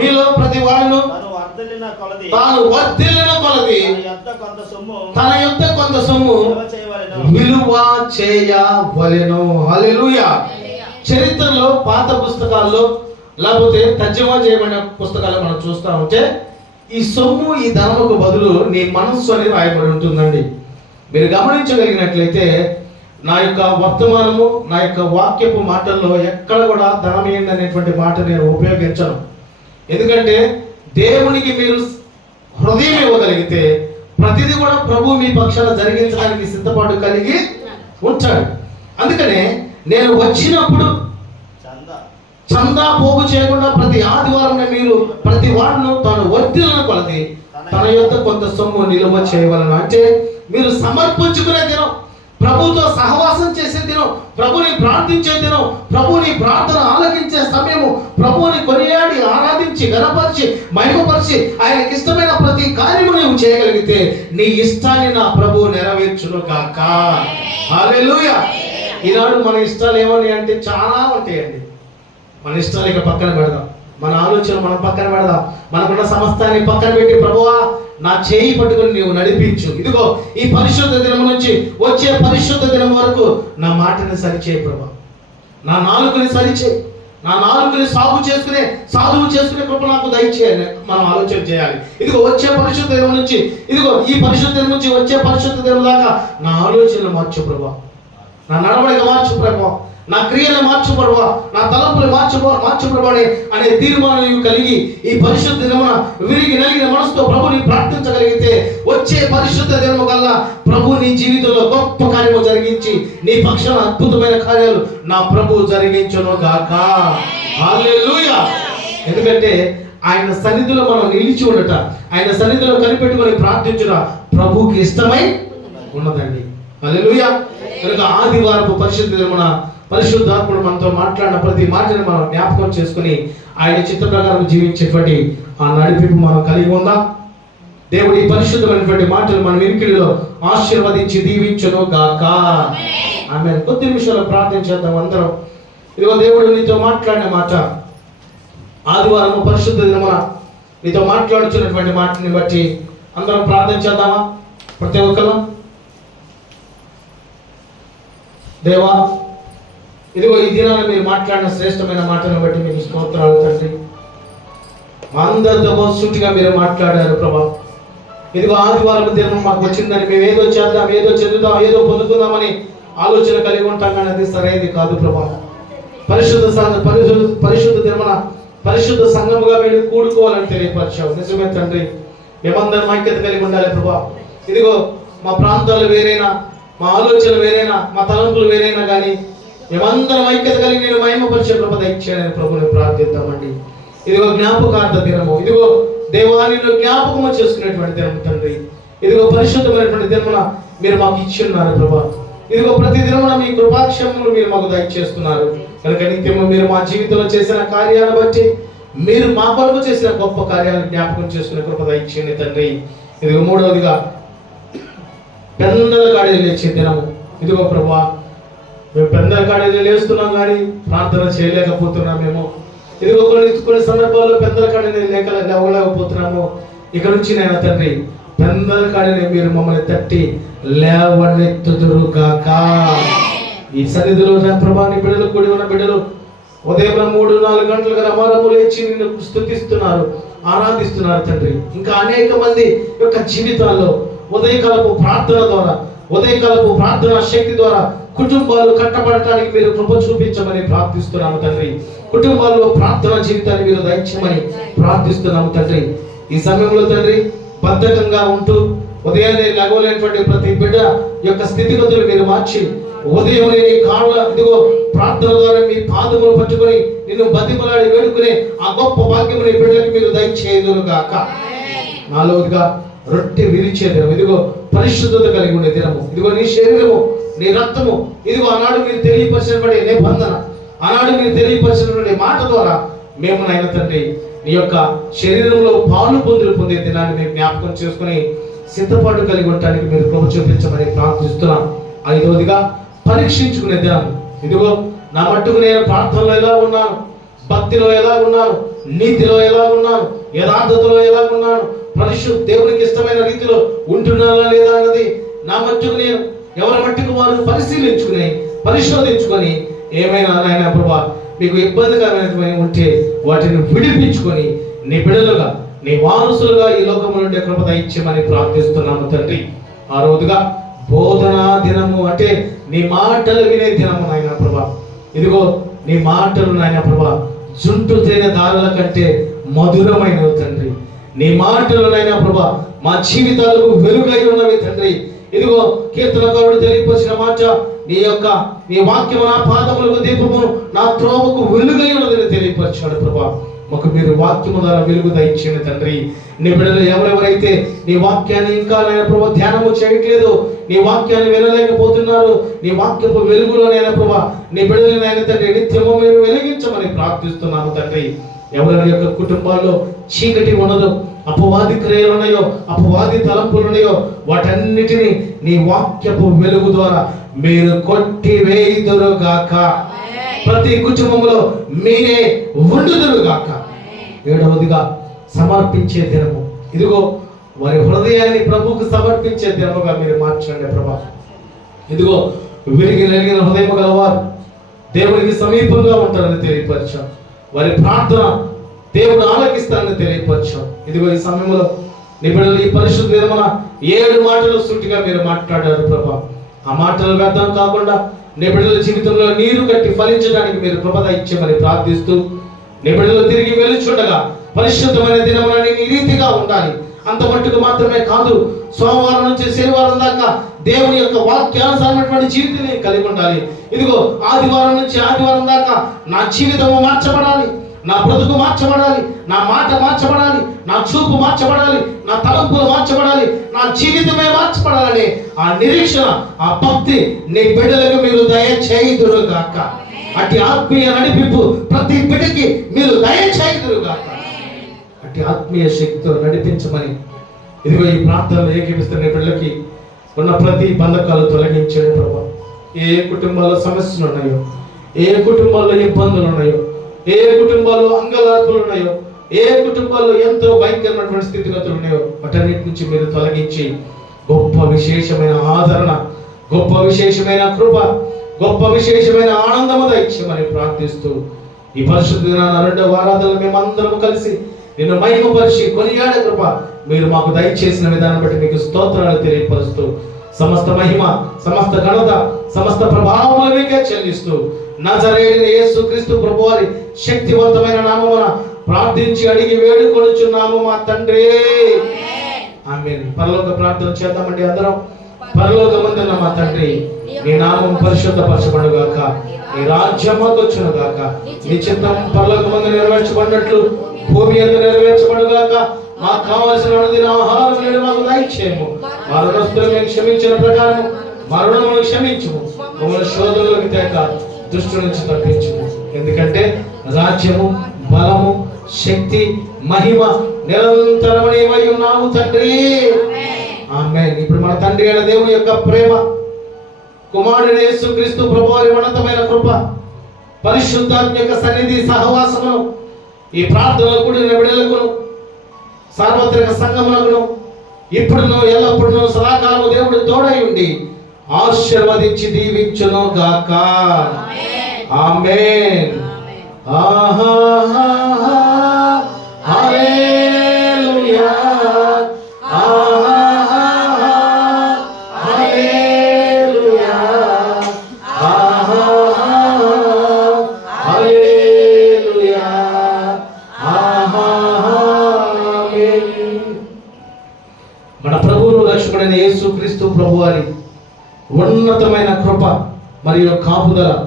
మీలో ప్రతి వాడును తాను వర్ధిల్లిన కొలది తన యొక్క కొంత సొమ్ము విలువ చేయవలెను. హల్లెలూయా. చరిత్రలో పాత పుస్తకాల్లో లేకపోతే తర్జమా చేయబడిన పుస్తకాలు మనం చూస్తా ఉంటే ఈ సొమ్ము, ఈ ధనముకు బదులు నీ మనస్సు అని రాయబడి ఉంటుందండి. మీరు గమనించగలిగినట్లయితే నా యొక్క వర్తమానము, నా యొక్క వాక్యపు మాటల్లో ఎక్కడ కూడా ధనమేయండి అనేటువంటి మాట నేను ఉపయోగించను. ఎందుకంటే దేవునికి మీరు హృదయం ఇవ్వగలిగితే ప్రతిదీ కూడా ప్రభు మీ పక్షాన జరిగించడానికి సిద్ధపాటు కలిగి ఉంటాడు. అందుకనే నేను వచ్చినప్పుడు చందా పోగు చేయకుండా ప్రతి ఆదివారం మీరు ప్రతి వాడును తాను వర్ధిల్లిన కొలది తన యొక్క కొంత సొమ్ము నిలువ చేయవలను. అంటే మీరు సమర్పించుకునే దినం, ప్రభుతో సహవాసం చేసే దినం, ప్రభుని ప్రార్థించే దినం, ప్రభుని ప్రార్థన ఆలకించే సమయము, ప్రభుని కొనియాడి ఆరాధించి గణపరిచి మహిమపరిచి ఆయనకి ఇష్టమైన ప్రతి కార్యము నువ్వు చేయగలిగితే నీ ఇష్టాన్ని నా ప్రభు నెరవేర్చును గాక. హల్లెలూయా. ఈనాడు మన ఇష్టాలు ఏమని అంటే చాలా ఉంటాయండి. మన ఇష్టాలు ఇక పక్కన పెడదాం, మన ఆలోచన మనం పక్కన పెడదాం, మనకున్న సమస్తాన్ని పక్కన పెట్టి ప్రభువా నా చేయి పట్టుకుని నీవు నడిపించు. ఇదిగో ఈ పరిశుద్ధ దినం నుంచి వచ్చే పరిశుద్ధ దినం వరకు నా మాటని సరిచేయి ప్రభా, నా నాలుకని సరిచేయి, నా నాలుకని సాధువు చేసుకునే కృప నాకు దయచేయాలి. మనం ఆలోచన చేయాలి. ఇదిగో వచ్చే పరిశుద్ధ దినం నుంచి, ఇదిగో ఈ పరిశుద్ధ దినం నుంచి వచ్చే పరిశుద్ధ దినం దాకా నా ఆలోచనలు మార్చు ప్రభా, నా నడవడిక మార్చు ప్రభా, నా క్రియలు మార్చు ప్రభా, నా తలంపులు మార్చు ప్రభా అనే తీర్మానం కలిగి ఈ పరిశుద్ధ దినమున విరిగి నలిగిన మనసుతో ప్రభుని ప్రార్థించగలిగితే వచ్చే పరిశుద్ధ దినము కల్లా ప్రభు నీ జీవితంలో గొప్ప కార్యము జరిగించి నీ పక్షాన అద్భుతమైన కార్యాలు నా ప్రభు జరిగించును గాక. హల్లెలూయా. ఎందుకంటే ఆయన సన్నిధిలో మనం నిలిచి ఉండట, ఆయన సన్నిధిలో కనిపెట్టుకొని ప్రార్థించుట ప్రభుకి ఇష్టమై ఉన్నదండి. హల్లెలూయా. కనుక ఆదివారపు పరిశుద్ధ దినమున పరిశుద్ధాత్ముడు మనతో మాట్లాడిన ప్రతి మాటను మనం జ్ఞాపకం చేసుకుని ఆయన చిత్త ప్రకారం జీవించేటువంటి ఆ నడిపింపు మనం కలిగి ఉందాం. దేవుడి పరిశుద్ధమైనటువంటి మాటలు మన వినికిడిలో ఆశీర్వదించి దీవించును గాక. ఆమె కొద్ది నిమిషాలు ప్రార్థించేద్దాం అందరం. ఇదిగో దేవుడు నీతో మాట్లాడిన మాట, ఆదివారం పరిశుద్ధ దినమున నీతో మాట్లాడుతున్నటువంటి మాటని బట్టి అందరం ప్రార్థించేద్దామా? ప్రతి ఒక్కరు దేవా, ఇదిగో ఈ దినాన మీరు మాట్లాడిన శ్రేష్టమైన మాటను బట్టి మీకు స్తోత్రాలు తండ్రి. అందరితో సూటిగా మీరు మాట్లాడారు ప్రభా. ఇదిగో ఆదివారం దినం మాకు వచ్చిందని మేము ఏదో చేద్దాం, ఏదో చదువుదాం, ఏదో పొందుకుందామని ఆలోచన కలిగి ఉంటాం, కానీ అది సరైనది కాదు ప్రభా. పరిశుద్ధ దినమున పరిశుద్ధ సంఘముగా మీరు కూడుకోవాలని తెలియపరిచావు. నిజమే తండ్రి, మేమందరం ఐక్యత కలిగి ఉండాలి ప్రభా. ఇదిగో మా ప్రాంతాలు వేరైనా, మా ఆలోచన వేరైనా, మా తలంపులు వేరైనా కానీ మేమందరం ఐక్యత కలిగి నేను మహిమపరిచే కృప దయచేయాలని ప్రభుని ప్రార్థిద్దామండి. ఇదిగో జ్ఞాపకార్థ దినము, ఇదిగో దేవాలయంలో జ్ఞాపకము చేసుకునేటువంటి దినము తండ్రి. ఇదిగో పరిశుద్ధమైనటువంటి దినమున మీరు మాకు ఇచ్చి ఉన్నారు ప్రభా. ఇదిగో ప్రతి దినమున మీ కృపాక్షేమములు మీరు మాకు దయచేస్తున్నారు. కనుక నిత్యము మీరు మా జీవితంలో చేసిన కార్యాలను బట్టి మీరు మా కొరకు చేసిన గొప్ప కార్యాలను జ్ఞాపకం చేసుకునే కృప దయచేయండి తండ్రి. ఇదిగో మూడవదిగా పెందల కాడి లేచే దినము. ఇదిగో ప్రభువా, మేము పెందల కాడి లేస్తున్నాం కానీ ప్రార్థన చేయలేకపోతున్నామేమో. ఇదిగో కొన్ని సందర్భాల్లో పెందల కాడిని లేవలేకపోతున్నాము. ఇక నుంచి నేను తండ్రి పెందల కాడిని మీరు మమ్మల్ని తట్టి లేవనెత్తుదురుగాక. ఈ సన్నిధిలో ప్రభా, నీ బిడ్డలు కూడి ఉన్న బిడ్డలు ఉదయం 3-4 గంటలుగా రమారము లేచి నిన్ను స్తుతిస్తున్నారు, ఆరాధిస్తున్నారు తండ్రి. ఇంకా అనేక మంది యొక్క జీవితాల్లో ఉదయకాలపు ప్రార్థన ద్వారా, ఉదయకాలపు ప్రార్థన శక్తి ద్వారా కుటుంబాలు కట్టబడటానికి మీరు కృప చూపించమని ప్రార్థిస్తున్నాము తండ్రి. కుటుంబాల్లో ప్రార్థన జీవితాన్ని మీరు దయచేయమని ప్రార్థిస్తున్నాము తండ్రి. ఈ సమయంలో తండ్రి బద్ధకంగా ఉంటూ ఉదయాన్నే లగవలేనటువంటి ప్రతి బిడ్డ యొక్క స్థితిగతులు మీరు మార్చి ఉదయం నీ కాళ్ళ ఇదిగో ప్రార్థన ద్వారా మీ పాదములు పట్టుకొని నిన్ను బతిమలాడి వేడుకునే ఆ గొప్ప భాగ్యము నీ బిడ్డలకు మీరు దయచేయుదురుగాక. నాలుగవదిగా రొట్టె విరిచే దినం, ఇదిగో పరిశుద్ధత కలిగి ఉండే దినము. ఇదిగో నీ శరీరము, నీ రక్తము, ఇదిగో ఆనాడు మీరు తెలియపరిచినటువంటి నిబంధన, ఆనాడు మీరు తెలియపరిచినటువంటి మాట ద్వారా మేము నాయన తండ్రి నీ యొక్క శరీరంలో పాలు పొందే దినాన్ని మీరు జ్ఞాపకం చేసుకుని సిద్ధపాటు కలిగి ఉండటానికి మీరు కృప చూపించమని ప్రార్థిస్తున్నాం. ఐదవదిగా పరీక్షించుకునే దినం. ఇదిగో నా మట్టుకు నేను ప్రార్థనలో ఎలా ఉన్నాను, భక్తిలో ఎలా ఉన్నాను, నీతిలో ఎలా ఉన్నాను, యథార్థతలో ఎలా ఉన్నాను, దేవునికి ఇష్టమైన రీతిలో ఉంటున్నానా లేదా అన్నది నా మట్టుకు నేను ఎవరి మట్టుకు వారు పరిశోధించుకొని ఏమైనా నాయన ప్రభా మీకు ఇబ్బందికరమైన ఉంటే వాటిని విడిపించుకొని నీ బిడ్డలుగా, నీ వారసులుగా ఈ లోకము నుండి కృప దయచేయమని ప్రార్థిస్తున్నాము తండ్రి. ఆరోజుగా బోధనా దినము, అంటే నీ మాటలు వినే దినము నాయన ప్రభా. ఇదిగో నీ మాటలు నాయన ప్రభా జుంటు తేనె దారుల కంటే మధురమైనవి తండ్రి. నీ మాటలు నాయన ప్రభా మా జీవితాలకు వెలుగై ఉన్నవి తండ్రి. ఇదిగో కీర్తనకారుడు తెలియపరిచిన మాట, నీ వాక్యము నా పాదములకు దీపము, నా త్రోవకు వెలుగై ఉన్నదని తెలియపరిచాడు ప్రభా. మాకు మీరు వాక్యము ద్వారా వెలుగు దయచేయండి తండ్రి. నీ బిడ్డలు ఎవరెవరైతే నీ వాక్యాన్ని ఇంకా నాయన ప్రభా ధ్యానము చేయట్లేదు, నీ వాక్యాన్ని వినలేకపోతున్నారు, నీ వాక్యపు వెలుగులో నాయన ప్రభా నీ బిడ్డలు నాయన తండ్రి నిత్యము మీరు వెలిగించమని ప్రార్థిస్తున్నాము తండ్రి. ఎవరి యొక్క కుటుంబాల్లో చీకటి ఉన్నదో, అపవాది క్రియలు ఉన్నాయో, అపవాది తలంపులు ఉన్నాయో, వాటన్నిటిని నీ వాక్యపు వెలుగు ద్వారా మీరు కొట్టివేయుదురుగాక. ప్రతి కుటుంబంలో మీరే ఉండుదురుగాక. ఏడవదిగా సమర్పించే దినము. ఇదిగో వారి హృదయాన్ని ప్రభువుకు సమర్పించే దినముగా మీరు మార్చండి ప్రభా. ఇదిగో విరిగి నలిగిన హృదయం గలవారు దేవునికి సమీపంగా ఉంటారని తెలియపరిచాం. వారి ప్రార్థన దేవుడు ఆలకిస్తారని తెలియపరిచాం. ఇదిగో ఈ సమయంలో నీ బిడ్డలు ఈ పరిశుద్ధ దినమున 7 మాటలు సూటిగా మీరు మాట్లాడారు ప్రభా. ఆ మాటలు వ్యర్థం కాకుండా నీ బిడ్డల జీవితంలో నీరు కట్టి ఫలించడానికి మీరు కృప దయచేయమని ప్రార్థిస్తూ, నీ బిడ్డలు తిరిగి వెలుచుండగా పరిశుద్ధమైన దినమున నీ రీతిగా ఉండాలి. అంత మట్టుకు మాత్రమే కాదు, సోమవారం నుంచి శనివారం దాకా దేవుని యొక్క వాక్యానుసారమైనటువంటి జీవితాన్ని కలిగి ఉండాలి. ఇదిగో ఆదివారం నుంచి ఆదివారం దాకా నా జీవితము మార్చబడాలి, నా బ్రతుకు మార్చబడాలి, నా మాట మార్చబడాలి, నా చూపు మార్చబడాలి, నా తలంపులు మార్చబడాలి, నా జీవితమే మార్చబడాలని ఆ నిరీక్షణ, ఆ భక్తి నీ బిడ్డలకు మీరు దయచేయుదురుగాక. అట్టి ఆత్మీయ నడిపింపు ప్రతి బిడ్డకి మీరు దయచేయుదురుగాక. అట్టి ఆత్మీయ శక్తితో నడిపించమని ఇదిగో ఈ ప్రార్థనలు ఏకీపిస్తున్న బిడ్డలకి ఉన్న ప్రతి బంధకాలు తొలగించండి ప్రభా. ఏ కుటుంబాల్లో సమస్యలు ఉన్నాయో, ఏ కుటుంబాల్లో ఇబ్బందులు ఉన్నాయో, ఏ కుటుంబాల్లో అంగలార్పులు ఉన్నాయో, ఏ కుటుంబాల్లో ఎంతో భయంకరమైనటువంటి స్థితిగతులు ఉన్నాయో వాటన్నిటి నుంచి మీరు తొలగించి గొప్ప విశేషమైన ఆదరణ, గొప్ప విశేషమైన కృప, గొప్ప విశేషమైన ఆనందము దయచేయమని ప్రార్థిస్తూ ఈ పరిశుద్ధ దినాన 2వ ఆరాధనలో మేమందరము కలిసి నిన్ను మహిమపరిచి కొనియాడే కృప మీరు మాకు దయచేసిన విధానం బట్టి మీకు స్తోత్రాలు తెలియపరుస్తూ సమస్త మహిమ, సమస్త ఘనత, సమస్త ప్రభావములు మీకే చెల్లిస్తూ నజరేయుడైన యేసుక్రీస్తు ప్రభువారి శక్తివంతమైన నామమున ప్రార్థించి అడిగి వేడుకొనుచున్నాము మా తండ్రి. ఆమేన్. పరలోక ప్రార్థన చేద్దామండి అందరం. పరలోకమందున్న మా తండ్రి, నీ నామం పరిశుద్ధపరచబడుగాక, నీ రాజ్యం వచ్చునుగాక, నీ చిత్తం పరలోకమందు నెరవేర్చబడినట్లు భూమి యందు నెరవేర్చబడుగాక. మాకు కావలసిన అనుదిన ఆహారం నేడు మాకు దయచేయము. మా రుణస్తులు మేము క్షమించిన ప్రకారం మా రుణములను క్షమించుము. మమ్మల్ని శోధనలోకి తేక దుష్టు నుంచి తప్పించుము. ఎందుకంటే రాజ్యము, బలము, శక్తి, మహిమ నిరంతరమై ఉన్నావు తండ్రి. ఆమేన్. ఇప్పుడు మన తండ్రి అయిన దేవుని యొక్క ప్రేమ, కుమారుడైన యేసుక్రీస్తు ప్రభువారి ఉన్నతమైన కృప, పరిశుద్ధాత్మ యొక్క సన్నిధి సహవాసమును ఈ ప్రార్థనలో కూడిన బిడ్డలకు, సార్వత్రిక సంఘములకు ఇప్పుడును ఎల్లప్పుడూ సదాకాలము దేవుడు తోడై ఉండి ఆశీర్వదించి దీవించును గాక. ఆమేన్. ఆహాహాహా. హల్లెలూయా. ఆహాహాహా. హల్లెలూయా. ఆహాహాహా. హల్లెలూయా. ఆమేన్. మన ప్రభువును రక్షకుడైన యేసుక్రీస్తు ప్రభువారి ఉన్నతమైన కృప మరియు కాపుదల,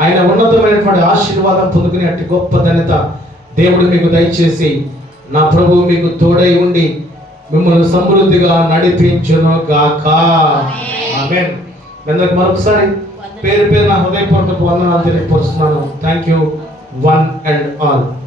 ఆయన ఉన్నతమైనటువంటి ఆశీర్వాదం పొందుకునే అట్టి గొప్ప ధన్యత దేవుడు మీకు దయచేసి, నా ప్రభువు మీకు తోడై ఉండి మిమ్మల్ని సమృద్ధిగా నడిపించును గాక. ఆమేన్. అందరికి మరొకసారి పేరు పేరు నా హృదయపూర్వక వందనాలు తెలియపరుస్తున్నాను. Thank you one and all.